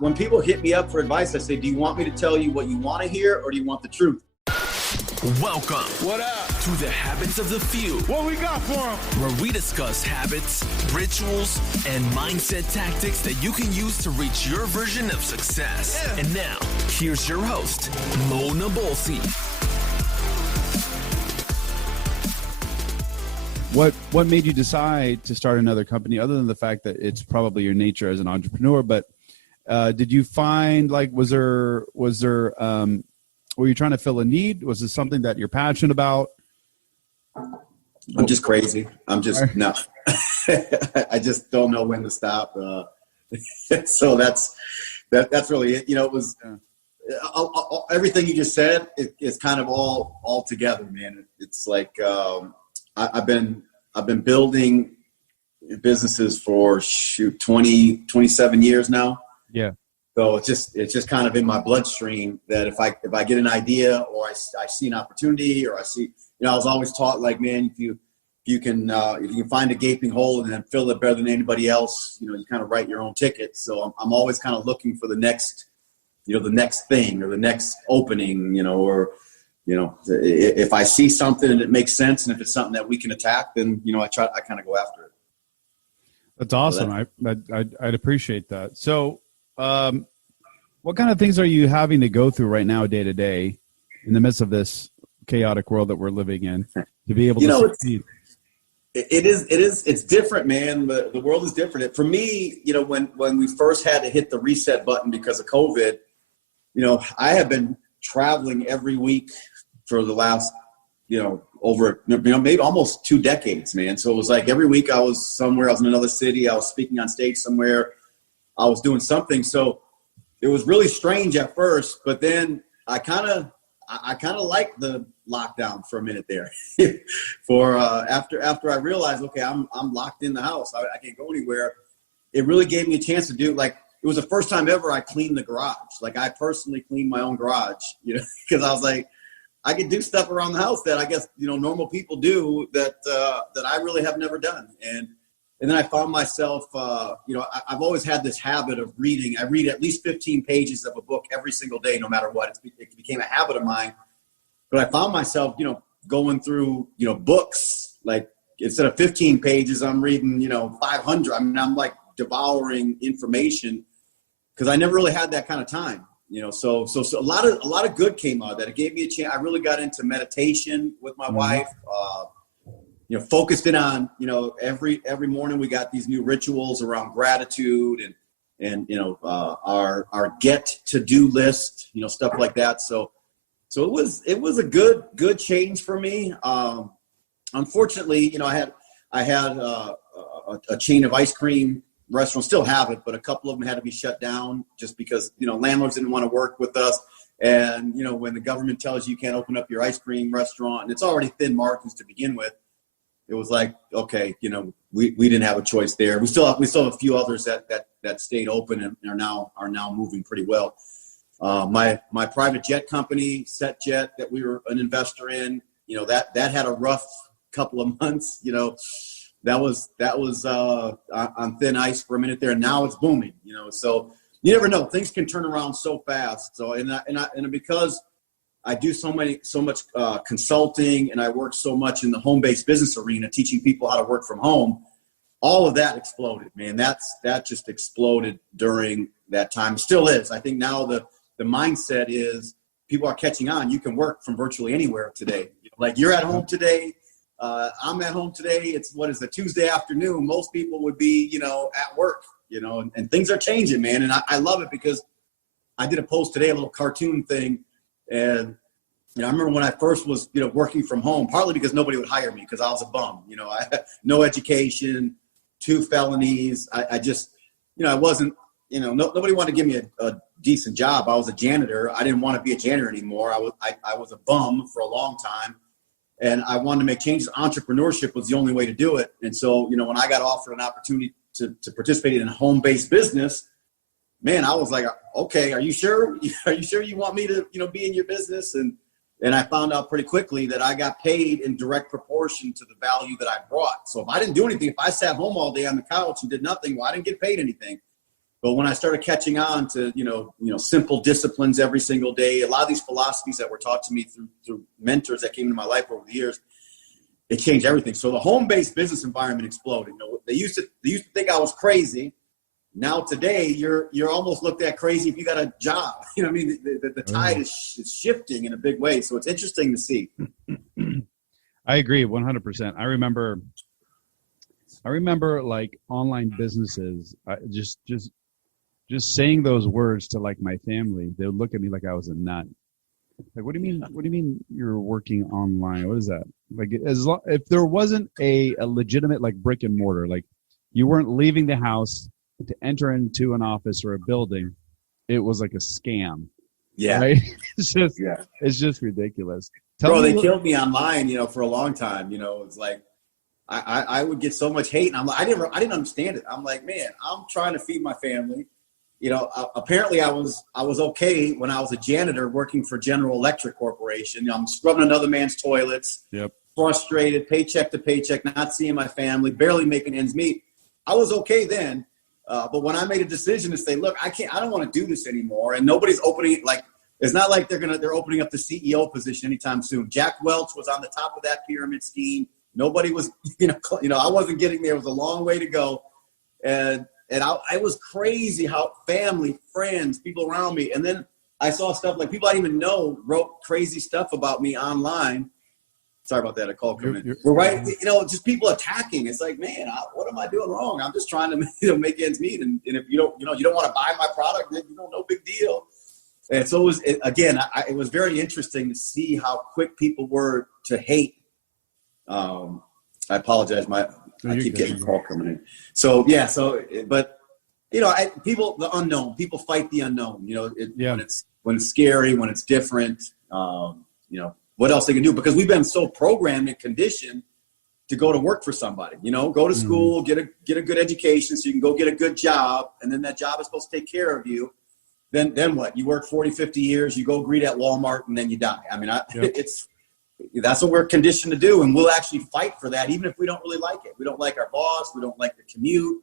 When people hit me up for advice, I say, do you want me to tell you what you want to hear, or do you want the truth? Welcome. What up? To the Habits of the Few. What we got for them? Where we discuss habits, rituals, and mindset tactics that you can use to reach your version of success. Yeah. And now, here's your host, Mo Nabolsi. What made you decide to start another company, other than the fact that it's probably your nature as an entrepreneur? But did you find, like, were you trying to fill a need? Was this something that you're passionate about? I'm just crazy. I'm just no. I just don't know when to stop. So that's really it. You know, it was everything you just said. It's kind of all together, man. It's like I've been building businesses for 27 years now. Yeah. So it's just kind of in my bloodstream that if I get an idea, or I see an opportunity, or I see, I was always taught, like, man, if you can find a gaping hole and then fill it better than anybody else, you kind of write your own ticket. So I'm always kind of looking for the next thing, or the next opening, or if I see something and it makes sense, and if it's something that we can attack, then I kind of go after it. That's awesome. I'd appreciate that. So. What kind of things are you having to go through right now, day to day, in the midst of this chaotic world that we're living in, to be able to succeed? It's different, man. The world is different. For me, when we first had to hit the reset button because of COVID, I have been traveling every week for the last, over, maybe almost 2 decades, man. So it was like every week I was somewhere. I was in another city. I was speaking on stage somewhere. I was doing something. So it was really strange at first, but then I kind of liked the lockdown for a minute there. After I realized, okay, I'm locked in the house. I can't go anywhere. It really gave me a chance to do, like, it was the first time ever I cleaned the garage. Like, I personally cleaned my own garage, because I was like, I could do stuff around the house that I guess, normal people do that I really have never done. And then I found myself, I've always had this habit of reading. I read at least 15 pages of a book every single day, no matter what. It became a habit of mine. But I found myself, going through, books, like, instead of 15 pages, I'm reading, 500. I mean, I'm like devouring information, because I never really had that kind of time, So a lot of good came out of that. It gave me a chance. I really got into meditation with my wife. Focused in on, every morning we got these new rituals around gratitude and our get to do list, stuff like that. So it was a good change for me. Unfortunately, I had a chain of ice cream restaurants, still have it, but a couple of them had to be shut down just because, landlords didn't want to work with us. And, when the government tells you can't open up your ice cream restaurant, and it's already thin margins to begin with, it was like, okay, we didn't have a choice there. We still have a few others that stayed open and are now moving pretty well. My private jet company, SetJet, that we were an investor in, that had a rough couple of months. That was on thin ice for a minute there, and now it's booming. So you never know. Things can turn around so fast. So and because I do so much consulting, and I work so much in the home-based business arena, teaching people how to work from home. All of that exploded, man. That just exploded during that time. It still is. I think now the mindset is people are catching on. You can work from virtually anywhere today. Like, you're at home today. I'm at home today. It's Tuesday afternoon. Most people would be, at work, and things are changing, man. And I love it, because I did a post today, a little cartoon thing. And, I remember when I first was, working from home, partly because nobody would hire me because I was a bum. I had no education, 2 felonies. I just, I wasn't, nobody wanted to give me a decent job. I was a janitor. I didn't want to be a janitor anymore. I was a bum for a long time, and I wanted to make changes. Entrepreneurship was the only way to do it. And so, when I got offered an opportunity to participate in a home-based business, man, I was like, okay, are you sure? Are you sure you want me to, be in your business? And I found out pretty quickly that I got paid in direct proportion to the value that I brought. So if I didn't do anything, if I sat home all day on the couch and did nothing, well, I didn't get paid anything. But when I started catching on to, simple disciplines every single day, a lot of these philosophies that were taught to me through mentors that came into my life over the years, it changed everything. So the home-based business environment exploded. They used to think I was crazy. Now today, you're almost looked at crazy if you got a job. You know what I mean? The tide is shifting in a big way. So it's interesting to see. I agree 100%. I remember like online businesses, just saying those words to like my family, they would look at me like I was a nut. Like, what do you mean you're working online? What is that? Like, if there wasn't a legitimate like brick and mortar, like you weren't leaving the house to enter into an office or a building, it was like a scam. Yeah. Right? It's just ridiculous. They killed me online, for a long time. It's like, I would get so much hate, and I'm like, I didn't understand it. I'm like, man, I'm trying to feed my family. Apparently I was okay when I was a janitor working for General Electric Corporation. I'm scrubbing another man's toilets, frustrated, paycheck to paycheck, not seeing my family, barely making ends meet. I was okay then. But when I made a decision to say, look, I don't want to do this anymore. And nobody's opening, like, it's not like they're opening up the CEO position anytime soon. Jack Welch was on the top of that pyramid scheme. Nobody was, I wasn't getting there. It was a long way to go. And I was crazy how family, friends, people around me. And then I saw stuff like people I didn't even know wrote crazy stuff about me online. Sorry about that. A call coming in. We're right. Just people attacking. It's like, man, what am I doing wrong? I'm just trying to make ends meet. And if you don't want to buy my product, then no big deal. And so it was very interesting to see how quick people were to hate. I apologize. I keep getting a call coming in. So, but the unknown, people fight the unknown, when it's scary, when it's different, what else they can do, because we've been so programmed and conditioned to go to work for somebody, go to school, get a good education so you can go get a good job. And then that job is supposed to take care of you. Then what? You work 40, 50 years, you go greet at Walmart, and then you die. I mean, that's what we're conditioned to do. And we'll actually fight for that, even if we don't really like it. We don't like our boss. We don't like the commute.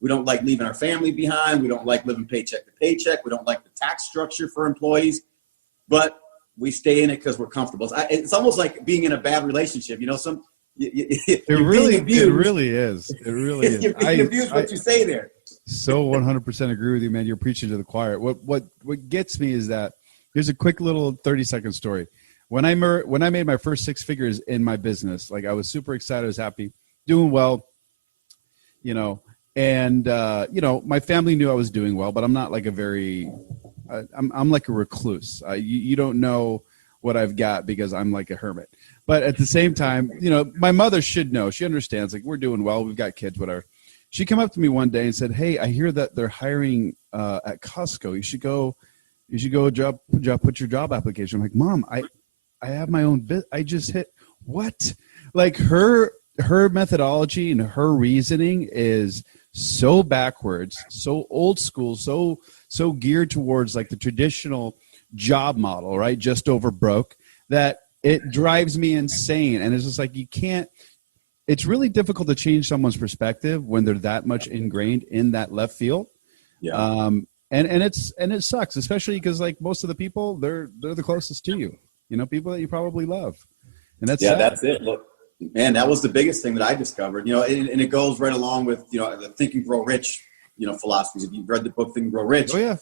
We don't like leaving our family behind. We don't like living paycheck to paycheck. We don't like the tax structure for employees, but we stay in it because we're comfortable. It's almost like being in a bad relationship. It really is. It really is. You're being abused what you say there. So 100% agree with you, man. You're preaching to the choir. What gets me is that here's a quick little 30-second story. When I made my first 6 figures in my business, like I was super excited, I was happy, doing well, and my family knew I was doing well, but I'm not like I'm like a recluse. You don't know what I've got because I'm like a hermit. But at the same time, my mother should know. She understands, like, we're doing well. We've got kids, whatever. She came up to me one day and said, "Hey, I hear that they're hiring at Costco. You should go put your job application." I'm like, "Mom, I have my own bit. I just hit what?" Like her methodology and her reasoning is so backwards, so old school, so geared towards like the traditional job model, right? Just over broke, that it drives me insane. And it's just like, it's really difficult to change someone's perspective when they're that much ingrained in that left field. Yeah. And it sucks, especially because like most of the people, they're the closest to you, people that you probably love. And that's sad. That's it. Look, man, that was the biggest thing that I discovered, and it goes right along with, the Think and Grow Rich, philosophies. If you've read the book Think and Grow Rich. Oh yeah.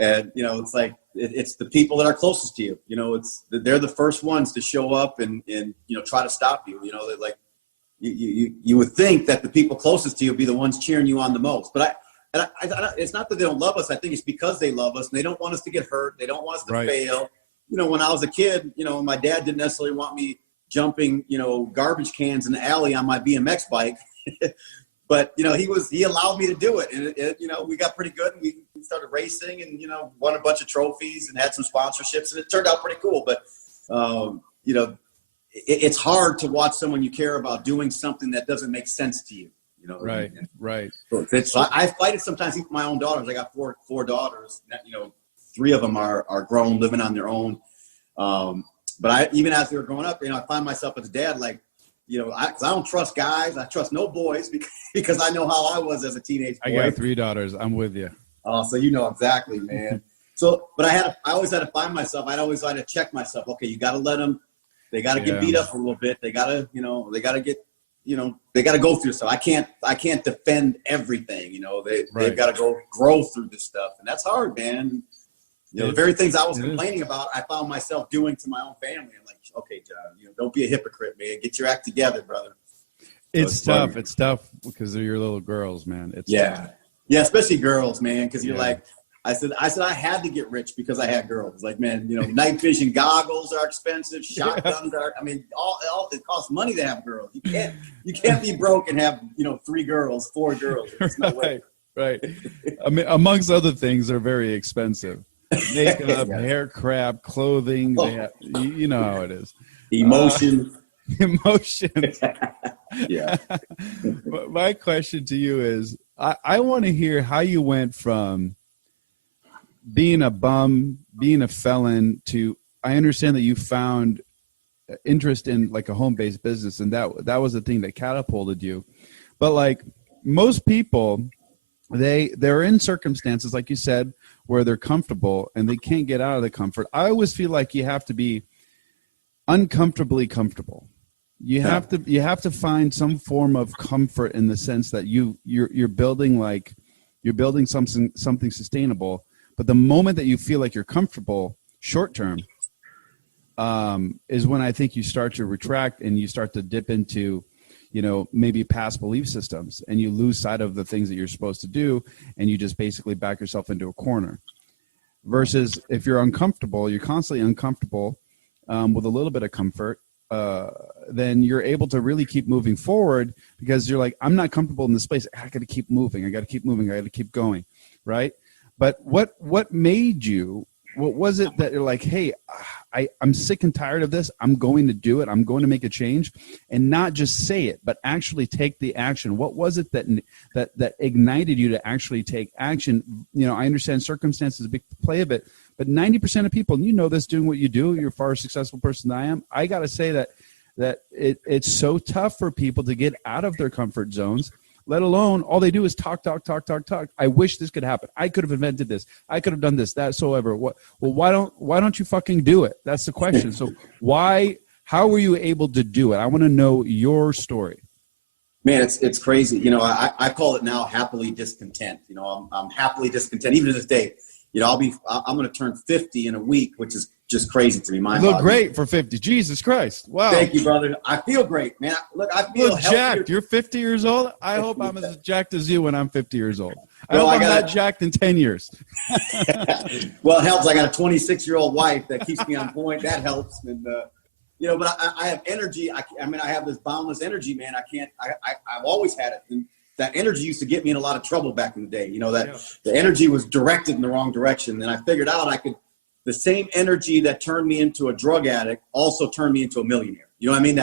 And, it's like, it's the people that are closest to you, they're the first ones to show up and try to stop you, like you would think that the people closest to you would be the ones cheering you on the most. But it's not that they don't love us. I think it's because they love us and they don't want us to get hurt. They don't want us to fail. When I was a kid, my dad didn't necessarily want me jumping, garbage cans in the alley on my BMX bike. But, he allowed me to do it. And, we got pretty good and we started racing and, won a bunch of trophies and had some sponsorships and it turned out pretty cool. But, it's hard to watch someone you care about doing something that doesn't make sense to you. Right. So I fight it sometimes even with my own daughters. I got four daughters, 3 of them are grown, living on their own. But even as they were growing up, I find myself as a dad, like, because I don't trust guys. I trust no boys because I know how I was as a teenage boy. I got 3 daughters. I'm with you. Oh, so you know exactly, man. So, but I always had to find myself. I'd always had to check myself. Okay, you got to let them. They got to get beat up a little bit. They got to, they got to get, they got to go through stuff. I can't defend everything. They've got to grow through this stuff, and that's hard, man. The very things I was complaining about, I found myself doing to my own family. I'm like, okay, John, don't be a hypocrite, man. Get your act together, brother. It's tough. It's tough because they're your little girls, man. It's tough. Yeah, especially girls, man. Because you're like, I said I had to get rich because I had girls. Like, man, night vision goggles are expensive. Shotguns are. I mean, all it costs money to have girls. You can't be broke and have 3 girls, 4 girls. It's no way. Right. I mean, amongst other things, they're very expensive. Makeup, hair crap, clothing. They have, you know how it is. Emotion. Yeah. But my question to you is, I want to hear how you went from being a bum, being a felon, to, I understand that you found interest in like a home-based business, and that was the thing that catapulted you. But like most people, they're in circumstances, like you said, where they're comfortable and they can't get out of the comfort. I always feel like you have to be uncomfortably comfortable. You have to find some form of comfort in the sense that you're building something sustainable. But the moment that you feel like you're comfortable short term, is when I think you start to retract and you start to dip into, maybe past belief systems, and you lose sight of the things that you're supposed to do, and you just basically back yourself into a corner. Versus if you're uncomfortable, you're constantly uncomfortable with a little bit of comfort, then you're able to really keep moving forward because you're like, I'm not comfortable in this place. I got to keep moving. I got to keep moving. I got to keep going. Right. But what made you, what was it that you're like, hey, I'm sick and tired of this. I'm going to do it. I'm going to make a change, and not just say it, but actually take the action. What was it that ignited you to actually take action? I understand circumstances, a big play of it, but 90% of people, and you know this, doing what you do, you're a far successful person than I am. I got to say that it's so tough for people to get out of their comfort zones, let alone all they do is talk. I wish this could happen. I could have invented this. I could have done this, that, so ever. Well, why don't you fucking do it? That's the question. So how were you able to do it? I want to know your story. Man, it's crazy. I call it now happily discontent. I'm happily discontent even to this day. I'm going to turn 50 in a week, which is just crazy to me. You look great for 50. Jesus Christ. Wow. Thank you, brother. I feel great, man. Look, I feel jacked. You're 50 years old. I hope I'm as jacked as you when I'm 50 years old. I hope I'm not jacked in 10 years. Well, it helps. I got a 26-year-old wife that keeps me on point. That helps. And, but I have energy. I have this boundless energy, man. I've always had it. And that energy used to get me in a lot of trouble back in the day. The energy was directed in the wrong direction. And I figured out the same energy that turned me into a drug addict also turned me into a millionaire. You know what I mean?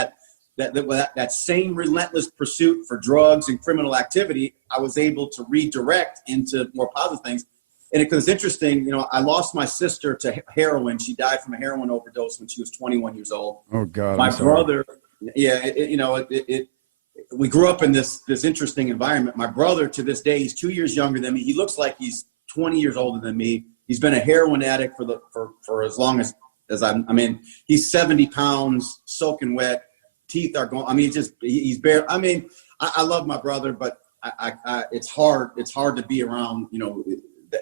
That same relentless pursuit for drugs and criminal activity, I was able to redirect into more positive things. And it's interesting, I lost my sister to heroin. She died from a heroin overdose when she was 21 years old. Oh God. My brother, we grew up in this interesting environment. My brother, to this day, he's 2 years younger than me. He looks like he's 20 years older than me. He's been a heroin addict for as long as he's 70 pounds, soaking wet, teeth are going. He's bare. I love my brother, but it's hard to be around,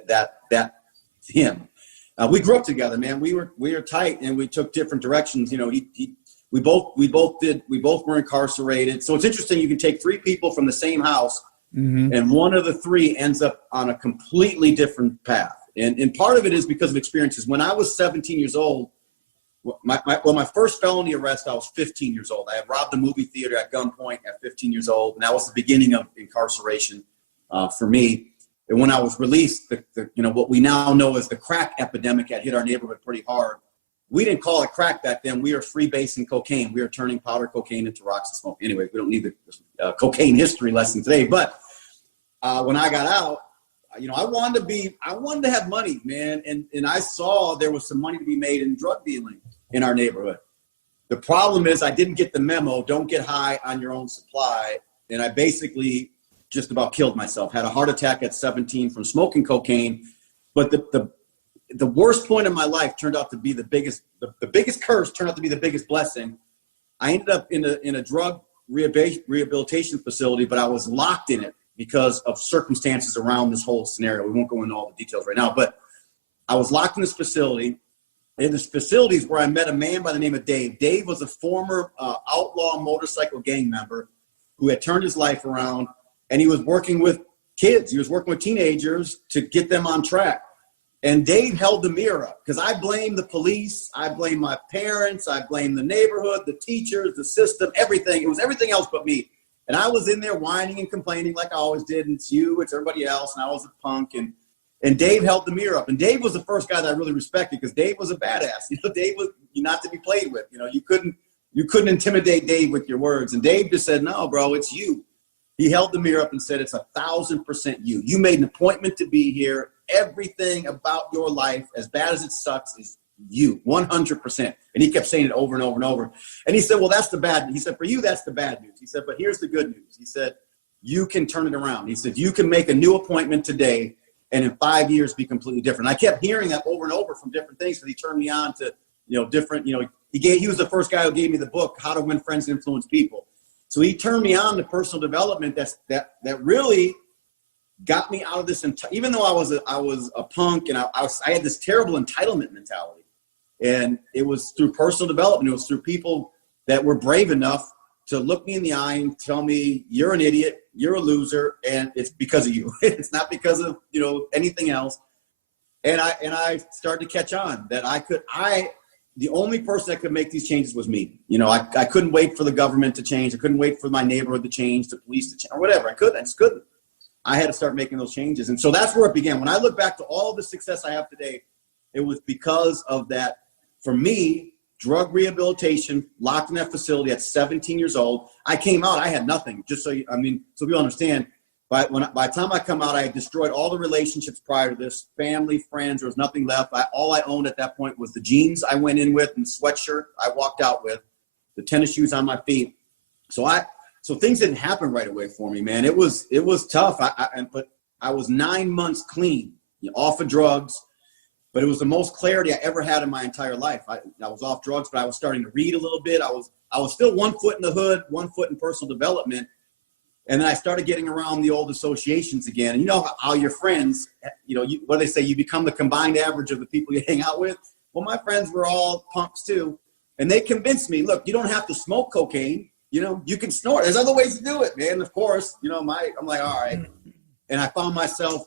that him. We grew up together, man. We were tight, and we took different directions. We both were incarcerated. So it's interesting. You can take 3 people from the same house, and one of the 3 ends up on a completely different path. And part of it is because of experiences. When I was 17 years old, my first felony arrest, I was 15 years old. I had robbed a movie theater at gunpoint at 15 years old, and that was the beginning of incarceration for me. And when I was released, what we now know as the crack epidemic had hit our neighborhood pretty hard. We didn't call it crack back then. We were freebasing cocaine. We were turning powder cocaine into rocks and smoke. Anyway, we don't need the cocaine history lesson today. But when I got out, I wanted to have money, man. And I saw there was some money to be made in drug dealing in our neighborhood. The problem is I didn't get the memo, don't get high on your own supply. And I basically just about killed myself. Had a heart attack at 17 from smoking cocaine. But the worst point in my life turned out to be the biggest curse turned out to be the biggest blessing. I ended up in a drug rehabilitation facility, but I was locked in it because of circumstances around this whole scenario. We won't go into all the details right now, but I was locked in this facility. In this facility is where I met a man by the name of Dave. Dave was a former outlaw motorcycle gang member who had turned his life around, and he was working with kids. He was working with teenagers to get them on track. And Dave held the mirror up because I blame the police. I blame my parents. I blame the neighborhood, the teachers, the system, everything. It was everything else but me. And I was in there whining and complaining like I always did. And it's you, it's everybody else. And I was a punk. And Dave held the mirror up. And Dave was the first guy that I really respected because Dave was a badass. Dave was not to be played with. You couldn't intimidate Dave with your words. And Dave just said, no, bro, it's you. He held the mirror up and said, it's 1,000% you. You made an appointment to be here. Everything about your life, as bad as it sucks, is you, 100%. And he kept saying it over and over and over. And he said, well, that's the bad news. He said, for you, that's the bad news. He said, but here's the good news. He said, you can turn it around. He said, you can make a new appointment today and in 5 years be completely different. I kept hearing that over and over from different things because he turned me on to, different, he was the first guy who gave me the book, How to Win Friends and Influence People. So he turned me on to personal development that really got me out of this. Even though I was a punk and I had this terrible entitlement mentality, and it was through personal development. It was through people that were brave enough to look me in the eye and tell me, you're an idiot, you're a loser, and it's because of you. It's not because of anything else. And I started to catch on that the only person that could make these changes was me. I couldn't wait for the government to change. I couldn't wait for my neighborhood to change, the police to change, or whatever. I just couldn't. I had to start making those changes. And so that's where it began. When I look back to all the success I have today, it was because of that. For me, drug rehabilitation, locked in that facility at 17 years old. I came out, I had nothing. So people understand, by the time I come out, I had destroyed all the relationships prior to this, family, friends, there was nothing left. All I owned at that point was the jeans I went in with and the sweatshirt I walked out with, the tennis shoes on my feet. So things didn't happen right away for me, man. It was tough. But I was 9 months clean, off of drugs. But it was the most clarity I ever had in my entire life. I was off drugs, but I was starting to read a little bit. I was still 1 foot in the hood, 1 foot in personal development. And then I started getting around the old associations again. And how your friends, what do they say? You become the combined average of the people you hang out with. Well, my friends were all punks too. And they convinced me, look, you don't have to smoke cocaine. You can snort. There's other ways to do it, man. Of course, I'm like, all right. And I found myself,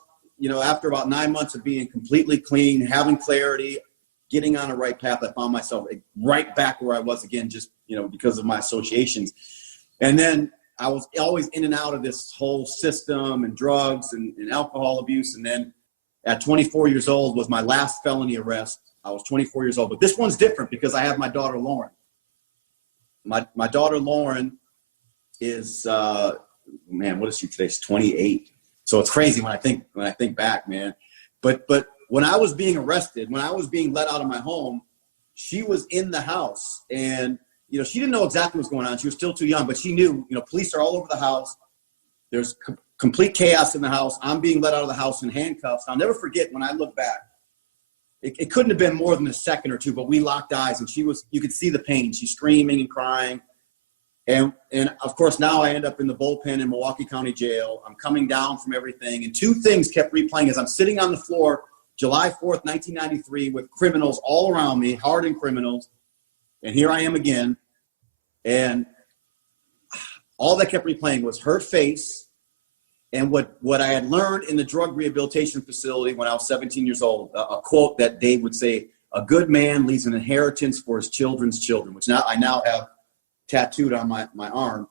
after about 9 months of being completely clean, having clarity, getting on a right path, I found myself right back where I was again, just, because of my associations. And then I was always in and out of this whole system and drugs and alcohol abuse. And then at 24 years old was my last felony arrest. I was 24 years old, but this one's different because I have my daughter, Lauren. My daughter, Lauren, is, what is she today? She's 28. So it's crazy when I think back, man. But when I was being arrested, when I was being let out of my home, she was in the house, and she didn't know exactly what was going on. She was still too young, but she knew. Police are all over the house. There's complete chaos in the house. I'm being let out of the house in handcuffs. I'll never forget when I look back. It couldn't have been more than a second or two, but we locked eyes, and you could see the pain. She's screaming and crying. And of course, now I end up in the bullpen in Milwaukee County Jail. I'm coming down from everything. And two things kept replaying as I'm sitting on the floor, July 4th, 1993, with criminals all around me, hardened criminals. And here I am again. And all that kept replaying was her face and what I had learned in the drug rehabilitation facility when I was 17 years old, a quote that Dave would say, "A good man leaves an inheritance for his children's children," which I now have tattooed on my arm.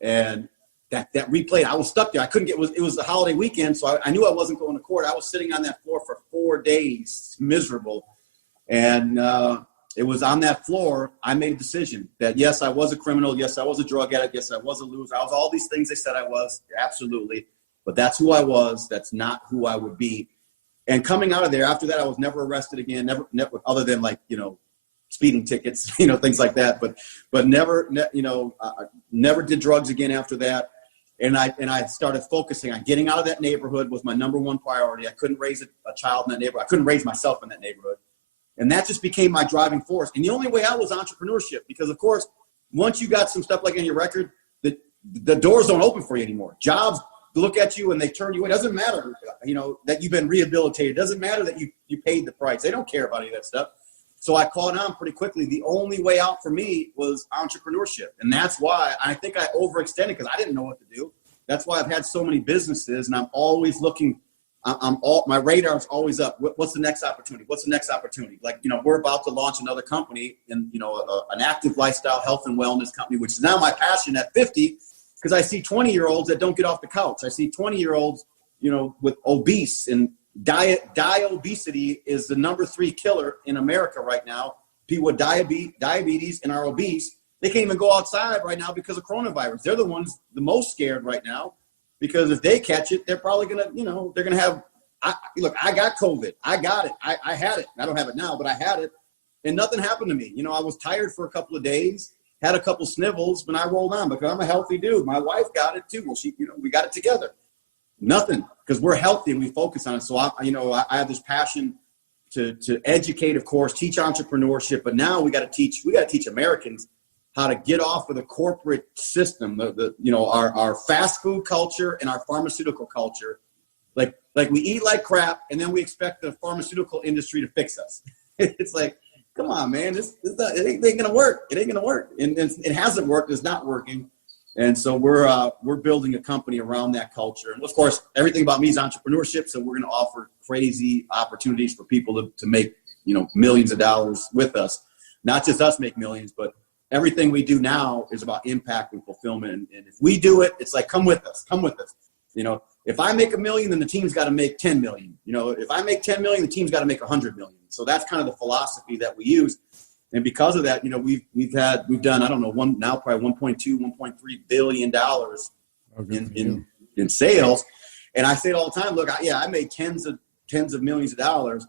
And that replayed. I was stuck there. I couldn't get, it was the holiday weekend, so I knew I wasn't going to court. I was sitting on that floor for 4 days, miserable. And it was on that floor, I made a decision that, yes, I was a criminal. Yes, I was a drug addict. Yes, I was a loser. I was all these things they said I was, absolutely. But that's who I was. That's not who I would be. And coming out of there, after that, I was never arrested again, never other than speeding tickets, things like that. But never, never did drugs again after that. And I started focusing on getting out of that neighborhood was my number one priority. I couldn't raise a child in that neighborhood. I couldn't raise myself in that neighborhood. And that just became my driving force. And the only way out was entrepreneurship, because of course, once you got some stuff like on your record, the doors don't open for you anymore. Jobs look at you and they turn you away. It doesn't matter, that you've been rehabilitated. It doesn't matter that you paid the price. They don't care about any of that stuff. So I caught on pretty quickly. The only way out for me was entrepreneurship. And that's why I think I overextended, because I didn't know what to do. That's why I've had so many businesses, and I'm always looking. My radar's always up. What's the next opportunity? What's the next opportunity? Like, we're about to launch another company in, an active lifestyle health and wellness company, which is now my passion at 50, because I see 20-year-olds that don't get off the couch. I see 20-year-olds, with obese, and obesity is the number 3 killer in America right now. People with diabetes and are obese. They can't even go outside right now because of coronavirus. They're the ones the most scared right now, because if they catch it, they're probably going to, they're going to have, look, I got COVID. I got it. I had it. I don't have it now, but I had it, and nothing happened to me. I was tired for a couple of days, had a couple snivels, but I rolled on because I'm a healthy dude. My wife got it too. Well, we got it together. Nothing, because we're healthy and we focus on it. So I have this passion to educate, of course, teach entrepreneurship, but now we got to teach Americans how to get off of the corporate system, our fast food culture and our pharmaceutical culture. Like we eat like crap, and then we expect the pharmaceutical industry to fix us. It's like, come on, man, it ain't gonna work. It ain't gonna work, and it hasn't worked. It's not working, and so we're building a company around that culture. And of course, everything about me is entrepreneurship. So we're gonna offer crazy opportunities for people to make millions of dollars with us. Not just us make millions, but everything we do now is about impact and fulfillment. And if we do it, it's like, come with us. If I make $1 million, then the team's got to make 10 million. If I make 10 million, the team's got to make 100 million. So that's kind of the philosophy that we use. And because of that, we've done, I don't know, probably $1.2, $1.3 billion in sales. And I say it all the time, look, I made tens of millions of dollars,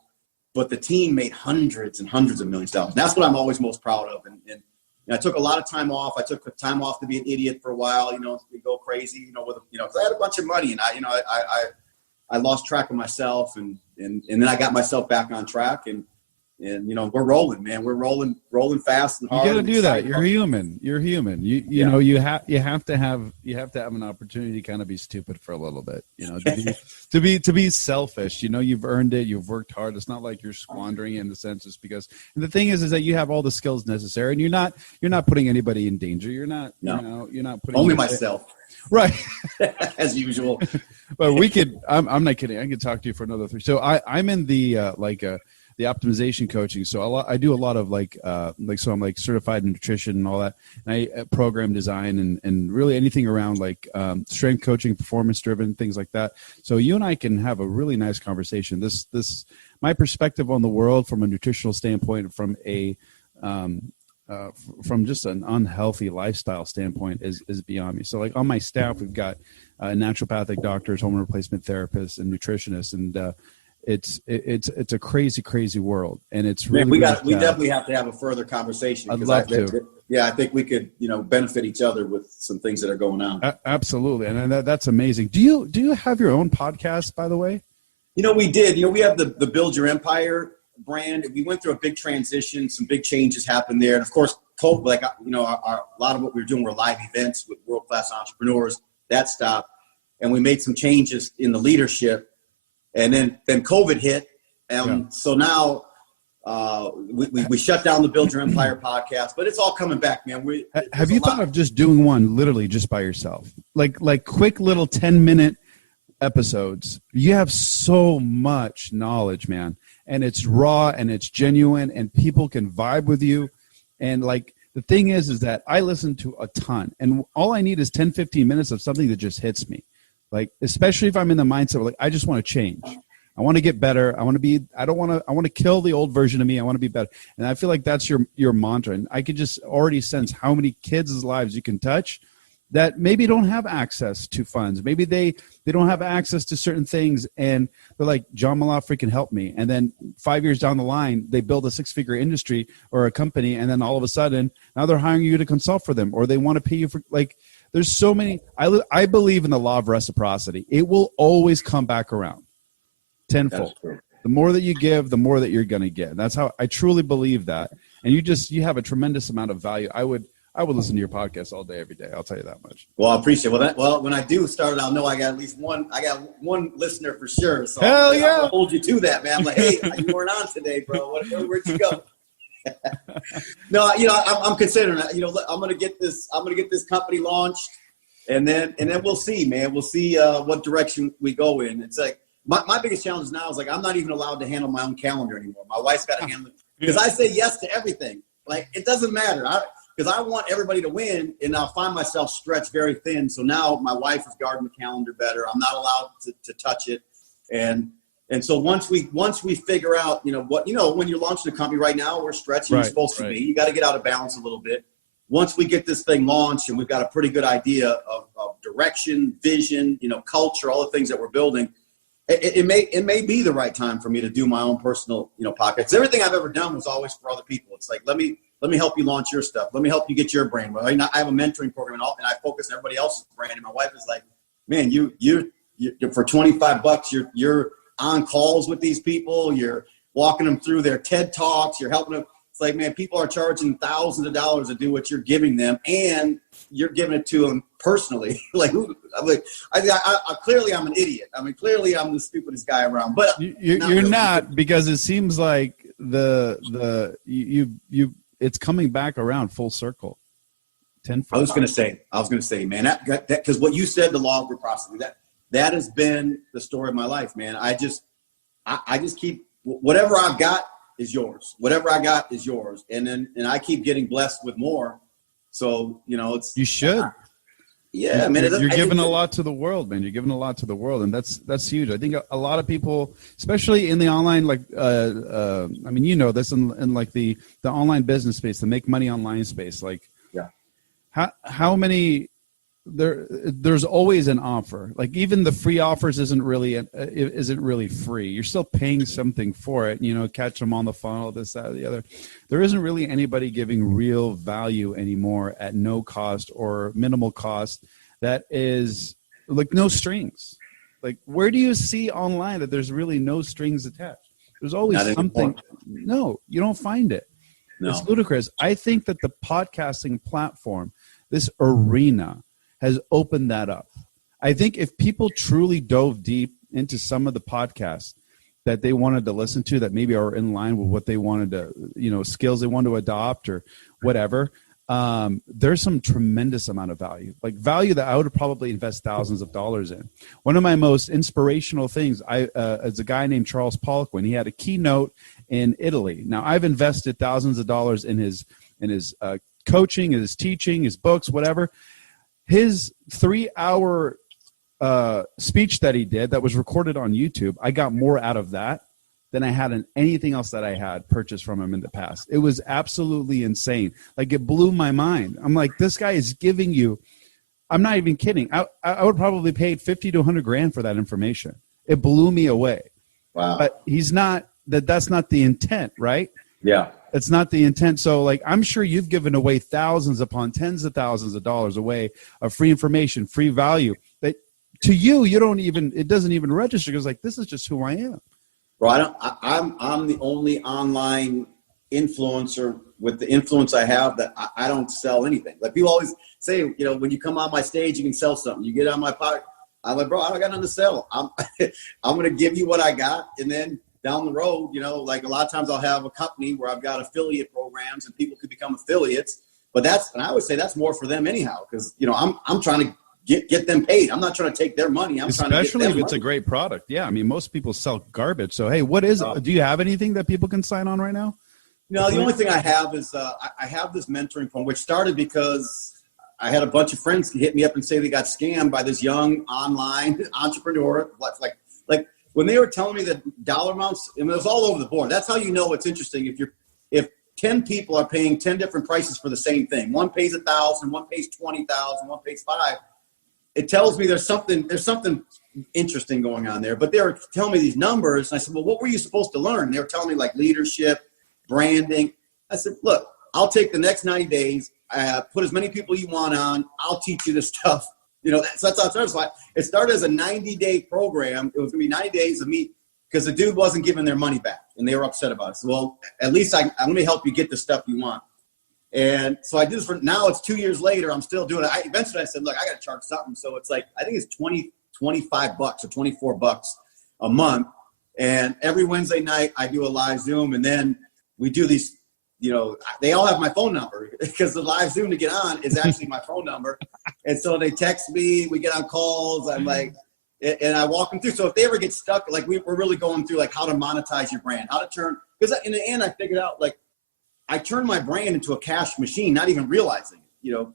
but the team made hundreds and hundreds of millions of dollars. And that's what I'm always most proud of. And I took a lot of time off. I took time off to be an idiot for a while, to go crazy, because I had a bunch of money, and I lost track of myself, and then I got myself back on track, and we're rolling, man. We're rolling fast and hard. You got to do that. You're human. You have to have an opportunity to kind of be stupid for a little bit, to be selfish. You've earned it. You've worked hard. It's not like you're squandering it in the sense. It's because, and the thing is that you have all the skills necessary, and you're not putting anybody in danger. You're not putting only myself. Right. As usual. But I'm not kidding. I could talk to you for another 3. So I'm in the optimization coaching. So I do a lot of so I'm certified in nutrition and all that. And I program design and really anything around strength coaching, performance driven, things like that. So you and I can have a really nice conversation. This my perspective on the world from a nutritional standpoint, from just an unhealthy lifestyle standpoint is beyond me. So on my staff, we've got naturopathic doctors, hormone replacement therapists, and nutritionists, and it's a crazy world, and it's really we definitely have to have a further conversation. I'd love to. I think we could benefit each other with some things that are going on. Absolutely, and that's amazing. Do you have your own podcast, by the way? We did. We have the Build Your Empire brand. We went through a big transition. Some big changes happened there, and of course, COVID. A lot of what we were doing were live events with world-class entrepreneurs. That stopped, and we made some changes in the leadership. And then COVID hit. So now we shut down the Build Your Empire podcast, but it's all coming back, man. Have you thought of just doing one literally just by yourself? Like quick little 10-minute episodes. You have so much knowledge, man. And it's raw and it's genuine and people can vibe with you. And the thing is that I listen to a ton, and all I need is 10, 15 minutes of something that just hits me. Especially if I'm in the mindset of I just want to change. I want to get better. I want to kill the old version of me. I want to be better. And I feel like that's your mantra. And I could just already sense how many kids' lives you can touch that maybe don't have access to funds. Maybe they don't have access to certain things. And they're like, John Malott freaking help me. And then 5 years down the line, they build a 6-figure industry or a company. And then all of a sudden now they're hiring you to consult for them, or they want to pay you for There's so many. I believe in the law of reciprocity. It will always come back around tenfold. The more that you give, the more that you're going to get. That's how I truly believe that. And you have a tremendous amount of value. I would listen to your podcast all day, every day. I'll tell you that much. Well, I appreciate it. Well, when I do start, I'll know I got at least one. I got one listener for sure. So I'll hold you to that, man. I'm like, hey, you weren't on today, bro. Where'd you go? No, I'm considering it. I'm gonna get this company launched, and then we'll see, man. We'll see what direction we go in. It's like my biggest challenge now is like I'm not even allowed to handle my own calendar anymore. My wife's got to handle it because I say yes to everything. Like it doesn't matter because I want everybody to win, and I'll find myself stretched very thin. So now my wife is guarding the calendar better. I'm not allowed to touch it, and so once we figure out, when you're launching a company right now, we're stretching. You're supposed to be. You got to get out of balance a little bit. Once we get this thing launched and we've got a pretty good idea of direction, vision, culture, all the things that we're building, it may be the right time for me to do my own personal, podcast. Everything I've ever done was always for other people. It's like, let me help you launch your stuff. Let me help you get your brand. Well, I have a mentoring program and I focus on everybody else's brand. And my wife is like, man, you for $25, you're on calls with these people, you're walking them through their TED Talks, you're helping them. It's like, man, people are charging thousands of dollars to do what you're giving them, and you're giving it to them personally. Clearly I'm an idiot. I mean, clearly I'm the stupidest guy around, but you're really. Not, because it seems like it's coming back around full circle. I was going to say, man, that because what you said, the law of reciprocity, that has been the story of my life, man. I just keep, whatever I've got is yours. Whatever I got is yours. And I keep getting blessed with more. So, you should. Yeah, man. You're giving a lot to the world, man. You're giving a lot to the world. And that's huge. I think a lot of people, especially in the online, like, this in like the online business space, the make money online space, like, yeah. How many, there's always an offer. Like even the free offers isn't really free. You're still paying something for it, catch them on the funnel, this, that, or the other. There isn't really anybody giving real value anymore at no cost or minimal cost. That is like no strings. Like where do you see online that there's really no strings attached? There's always something. No, you don't find it. No. It's ludicrous. I think that the podcasting platform, this arena, has opened that up. I think if people truly dove deep into some of the podcasts that they wanted to listen to that maybe are in line with what they wanted to, skills they want to adopt or whatever, there's some tremendous amount of value that I would probably invest thousands of dollars in. One of my most inspirational things, is a guy named Charles Poliquin. He had a keynote in Italy. Now I've invested thousands of dollars in his coaching, his teaching, his books, whatever. His 3-hour speech that he did that was recorded on YouTube, I got more out of that than I had in anything else that I had purchased from him in the past. It was absolutely insane. Like it blew my mind. I'm like, this guy is giving you, I'm not even kidding. I would probably pay 50 to 100 grand for that information. It blew me away. Wow. But that's not the intent, right? Yeah. It's not the intent. So like, I'm sure you've given away thousands upon tens of thousands of dollars away of free information, free value that to you, it doesn't even register. Because like, this is just who I am. Bro, I'm the only online influencer with the influence I have that I don't sell anything. Like people always say, when you come on my stage, you can sell something. You get on my podcast. I'm like, bro, I don't got nothing to sell. I'm going to give you what I got. And then down the road, like a lot of times I'll have a company where I've got affiliate programs and people could become affiliates, and I would say that's more for them anyhow. Cause I'm trying to get them paid. I'm not trying to take their money. Especially if it's a great product. Yeah. I mean, most people sell garbage. So, hey, what is it? Do you have anything that people can sign on right now? No, the only thing I have is I have this mentoring program, which started because I had a bunch of friends hit me up and say they got scammed by this young online entrepreneur. Like when they were telling me the dollar amounts, it was all over the board. That's how you know it's interesting. If 10 people are paying 10 different prices for the same thing, one pays $1,000, one pays $20,000, one pays $5,000. It tells me there's something interesting going on there. But they were telling me these numbers, and I said, well, what were you supposed to learn? They were telling me like leadership, branding. I said, look, I'll take the next 90 days put as many people you want on. I'll teach you this stuff. You know, so that's how it started. So it started as a 90-day program. It was going to be 90 days of me because the dude wasn't giving their money back, and they were upset about it. So, well, at least let me help you get the stuff you want. And so I did this for now. It's 2 years later. I'm still doing it. Eventually I said, look, I got to charge something. So it's like, I think it's $25 or $24 a month. And every Wednesday night I do a live Zoom, and then we do these, you know, they all have my phone number because the live Zoom to get on is actually my phone number. And so they text me, we get on calls. I'm like, and I walk them through. So if they ever get stuck, like we're really going through like how to monetize your brand, how to turn, because in the end I figured out like I turned my brand into a cash machine, not even realizing it. You know,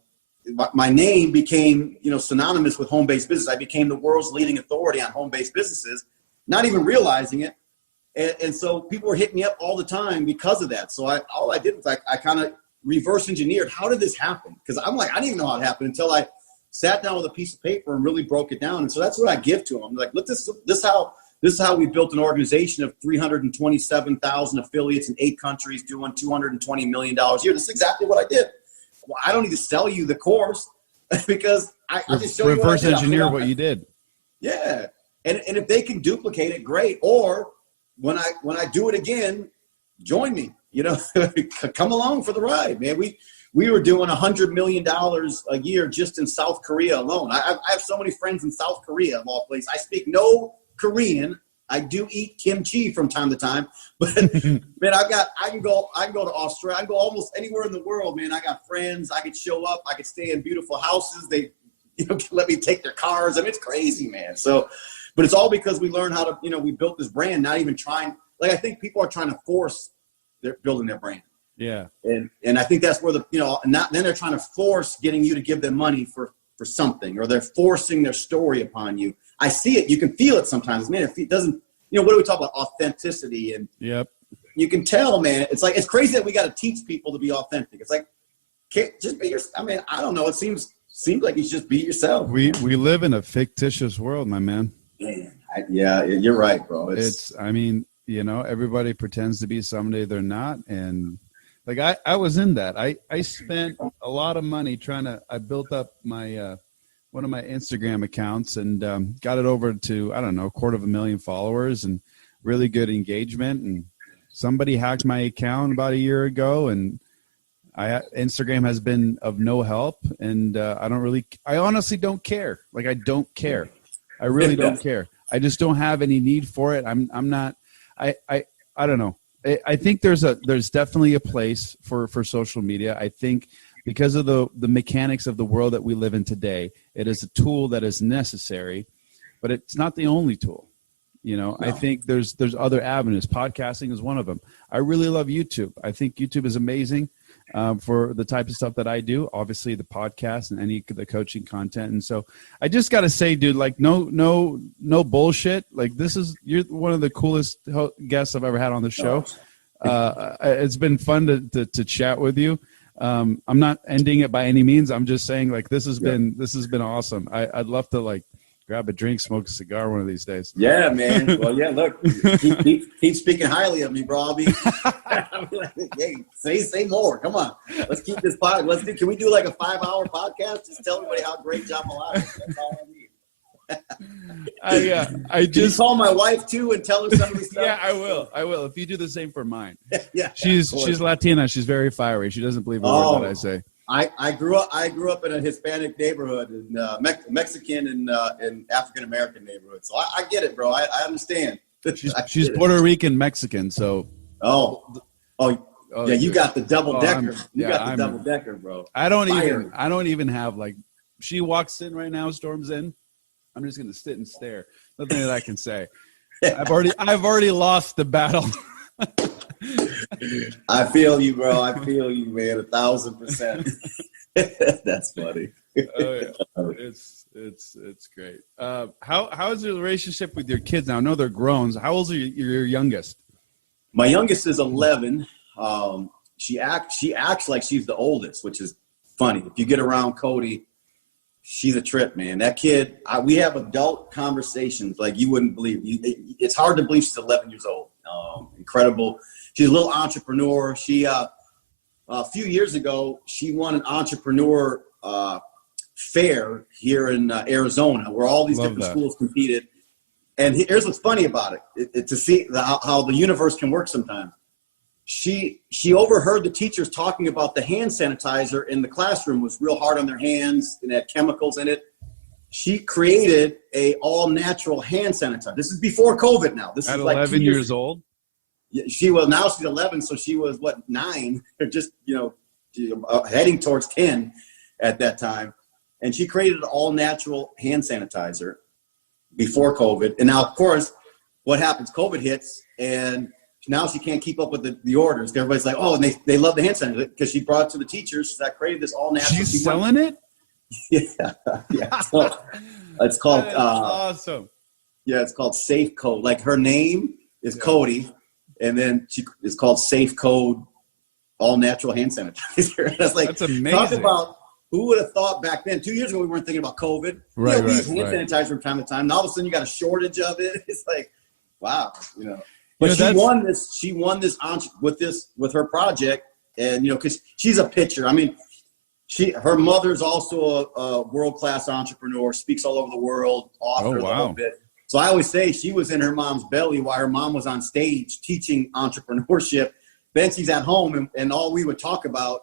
my name became, you know, synonymous with home-based business. I became the world's leading authority on home-based businesses, not even realizing it. And so people were hitting me up all the time because of that. So all I did was I kind of reverse engineered. How did this happen? Because I'm like, I didn't even know how it happened until I sat down with a piece of paper and really broke it down. And so that's what I give to them. I'm like, look, this is how we built an organization of 327,000 affiliates in 8 countries doing $220 million a year. This is exactly what I did. Well, I don't need to sell you the course because I just show you reverse engineer what you did. Yeah. And if they can duplicate it, great. Or when I do it again, join me, you know, come along for the ride, man. We were doing $100 million a year just in South Korea alone. I have so many friends in South Korea of all places. I speak no Korean. I do eat kimchi from time to time, but man, I can go to Australia. I can go almost anywhere in the world, man. I got friends. I could show up. I could stay in beautiful houses. They, you know, let me take their cars. I mean, it's crazy, man. So, but it's all because we learned how to, you know, we built this brand, not even trying, like, I think people are trying to force building their brand. Yeah. And I think that's where then they're trying to force getting you to give them money for something, or they're forcing their story upon you. I see it. You can feel it sometimes, man. If it doesn't, you know, what do we talk about? Authenticity. And yep. You can tell, man, it's like, it's crazy that we got to teach people to be authentic. It's like, just be yourself. I mean, I don't know. It seems like you should just be yourself. We live in a fictitious world, my man. Yeah, you're right, bro. I mean, you know, everybody pretends to be somebody they're not. And like, I was in that. I spent a lot of money I built up my, one of my Instagram accounts and got it over to, I don't know, 250,000 followers and really good engagement. And somebody hacked my account about a year ago, and Instagram has been of no help. And I honestly don't care. Like, I don't care. I really don't care. I just don't have any need for it. I'm not, I don't know. I think there's definitely a place for social media. I think because of the mechanics of the world that we live in today, it is a tool that is necessary, but it's not the only tool. You know, no. I think there's other avenues. Podcasting is one of them. I really love YouTube. I think YouTube is amazing for the type of stuff that I do. Obviously, the podcast and the coaching content. And so I just got to say, dude, like, no bullshit. Like, you're one of the coolest guests I've ever had on the show. It's been fun to chat with you. I'm not ending it by any means. I'm just saying, like, this has been awesome. I'd love to, like, grab a drink, smoke a cigar one of these days. Yeah, man. Well, yeah, look, keep speaking highly of me, bro. I'll be like, hey, say more. Come on. Let's keep this podcast. Can we do like a 5-hour podcast? Just tell everybody how great John Malott is. That's all I need. I just Can you call my wife too and tell her some of this stuff? Yeah, I will. If you do the same for mine. Yeah. She's Latina. She's very fiery. She doesn't believe a word that I say. I grew up in a Hispanic neighborhood, and Mexican and African American neighborhood. So I get it, bro. I understand. She's Puerto Rican Mexican, so. Oh, yeah. You got the double decker. Double decker, bro. I don't even have, like, she walks in right now, storms in. I'm just gonna sit and stare. Nothing that I can say. I've already lost the battle. I feel you, bro. I feel you, man. 1,000%. That's funny. Oh, yeah. It's great. How is your relationship with your kids now? I know they're grown. How old are your youngest? My youngest is 11. She acts like she's the oldest, which is funny. If you get around Cody, she's a trip, man. That kid, we have adult conversations like you wouldn't believe. It's hard to believe she's 11 years old. Incredible. She's a little entrepreneur. She, a few years ago, she won an entrepreneur fair here in Arizona, where all these different schools competed. And here's what's funny about it, to see how the universe can work sometimes. She overheard the teachers talking about the hand sanitizer in the classroom was real hard on their hands and had chemicals in it. She created a all-natural hand sanitizer. This is before COVID now. This at is like 11 years old? Yeah, now she's 11, so she was, 9? Or just, heading towards 10 at that time. And she created an all-natural hand sanitizer before COVID. And now, of course, what happens? COVID hits, and now she can't keep up with the orders. Everybody's like, oh, and they love the hand sanitizer because she brought it to the teachers. I created this all-natural. She's selling it? Yeah. So, it's called awesome. Yeah, it's called Safe Code. Like, her name is Cody, and then it's called Safe Code all natural hand sanitizer. That's amazing. Talk about who would have thought back then. 2 years ago we weren't thinking about COVID. Right, we use hand sanitizer from time to time. Now all of a sudden you got a shortage of it. It's like, wow, But she won this with her project, and because she's a pitcher. I mean, her mother's also a world-class entrepreneur, speaks all over the world, author a little bit. So I always say she was in her mom's belly while her mom was on stage teaching entrepreneurship. Then she's at home, and all we would talk about,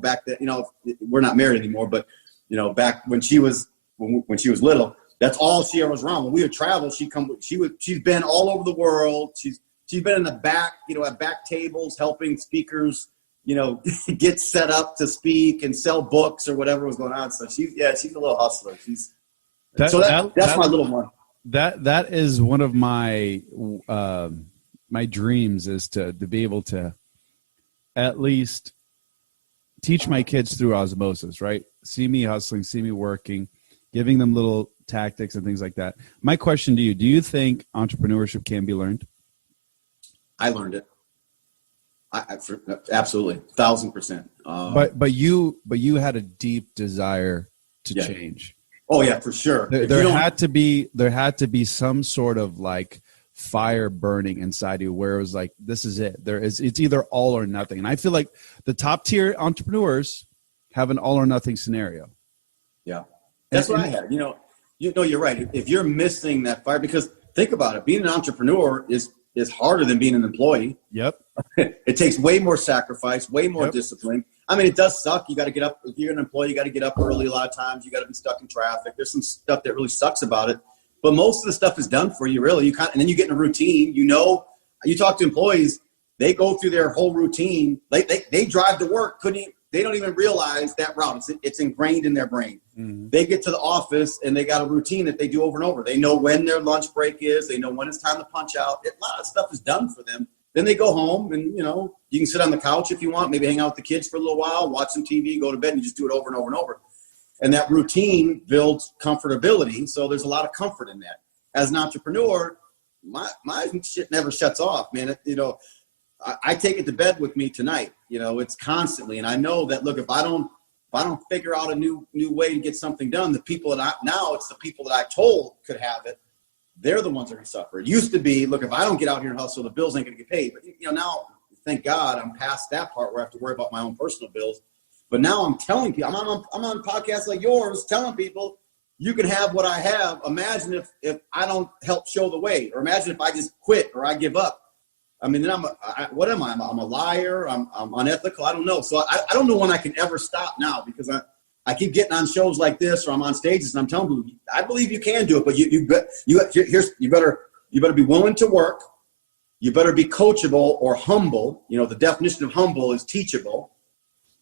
back then, we're not married anymore, but back when she was little, that's all she ever was around. When we would travel, she's been all over the world. She's been in the back, at back tables helping speakers, get set up to speak and sell books or whatever was going on. So she's a little hustler. That's my little one. That is one of my my dreams, is to be able to at least teach my kids through osmosis, right? See me hustling, see me working, giving them little tactics and things like that. My question to you, do you think entrepreneurship can be learned? I learned it. Absolutely, 1,000%. But you had a deep desire to change. Oh yeah, for sure. There had to be some sort of like fire burning inside you where it was like, this is it. It's either all or nothing. And I feel like the top tier entrepreneurs have an all or nothing scenario. Yeah, that's what I had. You're right. If you're missing that fire, because think about it, being an entrepreneur is harder than being an employee. Yep. It takes way more sacrifice, way more discipline. I mean, it does suck. You got to get up. If you're an employee, you got to get up early a lot of times. You got to be stuck in traffic. There's some stuff that really sucks about it. But most of the stuff is done for you, really. And then you get in a routine. You talk to employees, they go through their whole routine. They drive to work. They don't even realize that route. It's ingrained in their brain. Mm-hmm. They get to the office and they got a routine that they do over and over. They know when their lunch break is. They know when it's time to punch out. A lot of stuff is done for them. Then they go home and, you can sit on the couch if you want, maybe hang out with the kids for a little while, watch some TV, go to bed, and you just do it over and over and over. And that routine builds comfortability. So there's a lot of comfort in that. As an entrepreneur, my shit never shuts off, man. I take it to bed with me tonight. It's constantly. And I know that, look, if I don't figure out a new way to get something done, it's the people that I told could have it. They're the ones that are going to suffer. It used to be, look, if I don't get out here and hustle, the bills ain't going to get paid. But, now, thank God, I'm past that part where I have to worry about my own personal bills. But now I'm telling people, I'm on podcasts like yours, telling people, you can have what I have. Imagine if I don't help show the way, or imagine if I just quit or I give up. I mean, then what am I? I'm a liar. I'm unethical. I don't know. So I don't know when I can ever stop now, because I keep getting on shows like this, or I'm on stages and I'm telling people, I believe you can do it, but you better be willing to work. You better be coachable or humble. The definition of humble is teachable,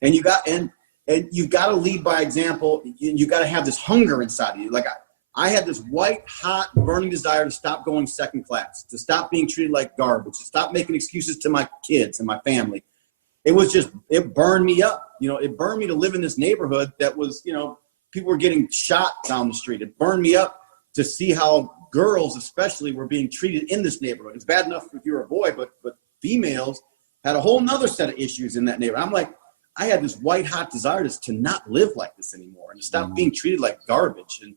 and you got to lead by example. You got to have this hunger inside of you. Like I had this white hot burning desire to stop going second class, to stop being treated like garbage, to stop making excuses to my kids and my family. It burned me up. It burned me to live in this neighborhood that was, people were getting shot down the street. It burned me up to see how girls especially were being treated in this neighborhood. It's bad enough if you're a boy, but females had a whole nother set of issues in that neighborhood. I'm like, I had this white hot desire to not live like this anymore and to stop being treated like garbage. And,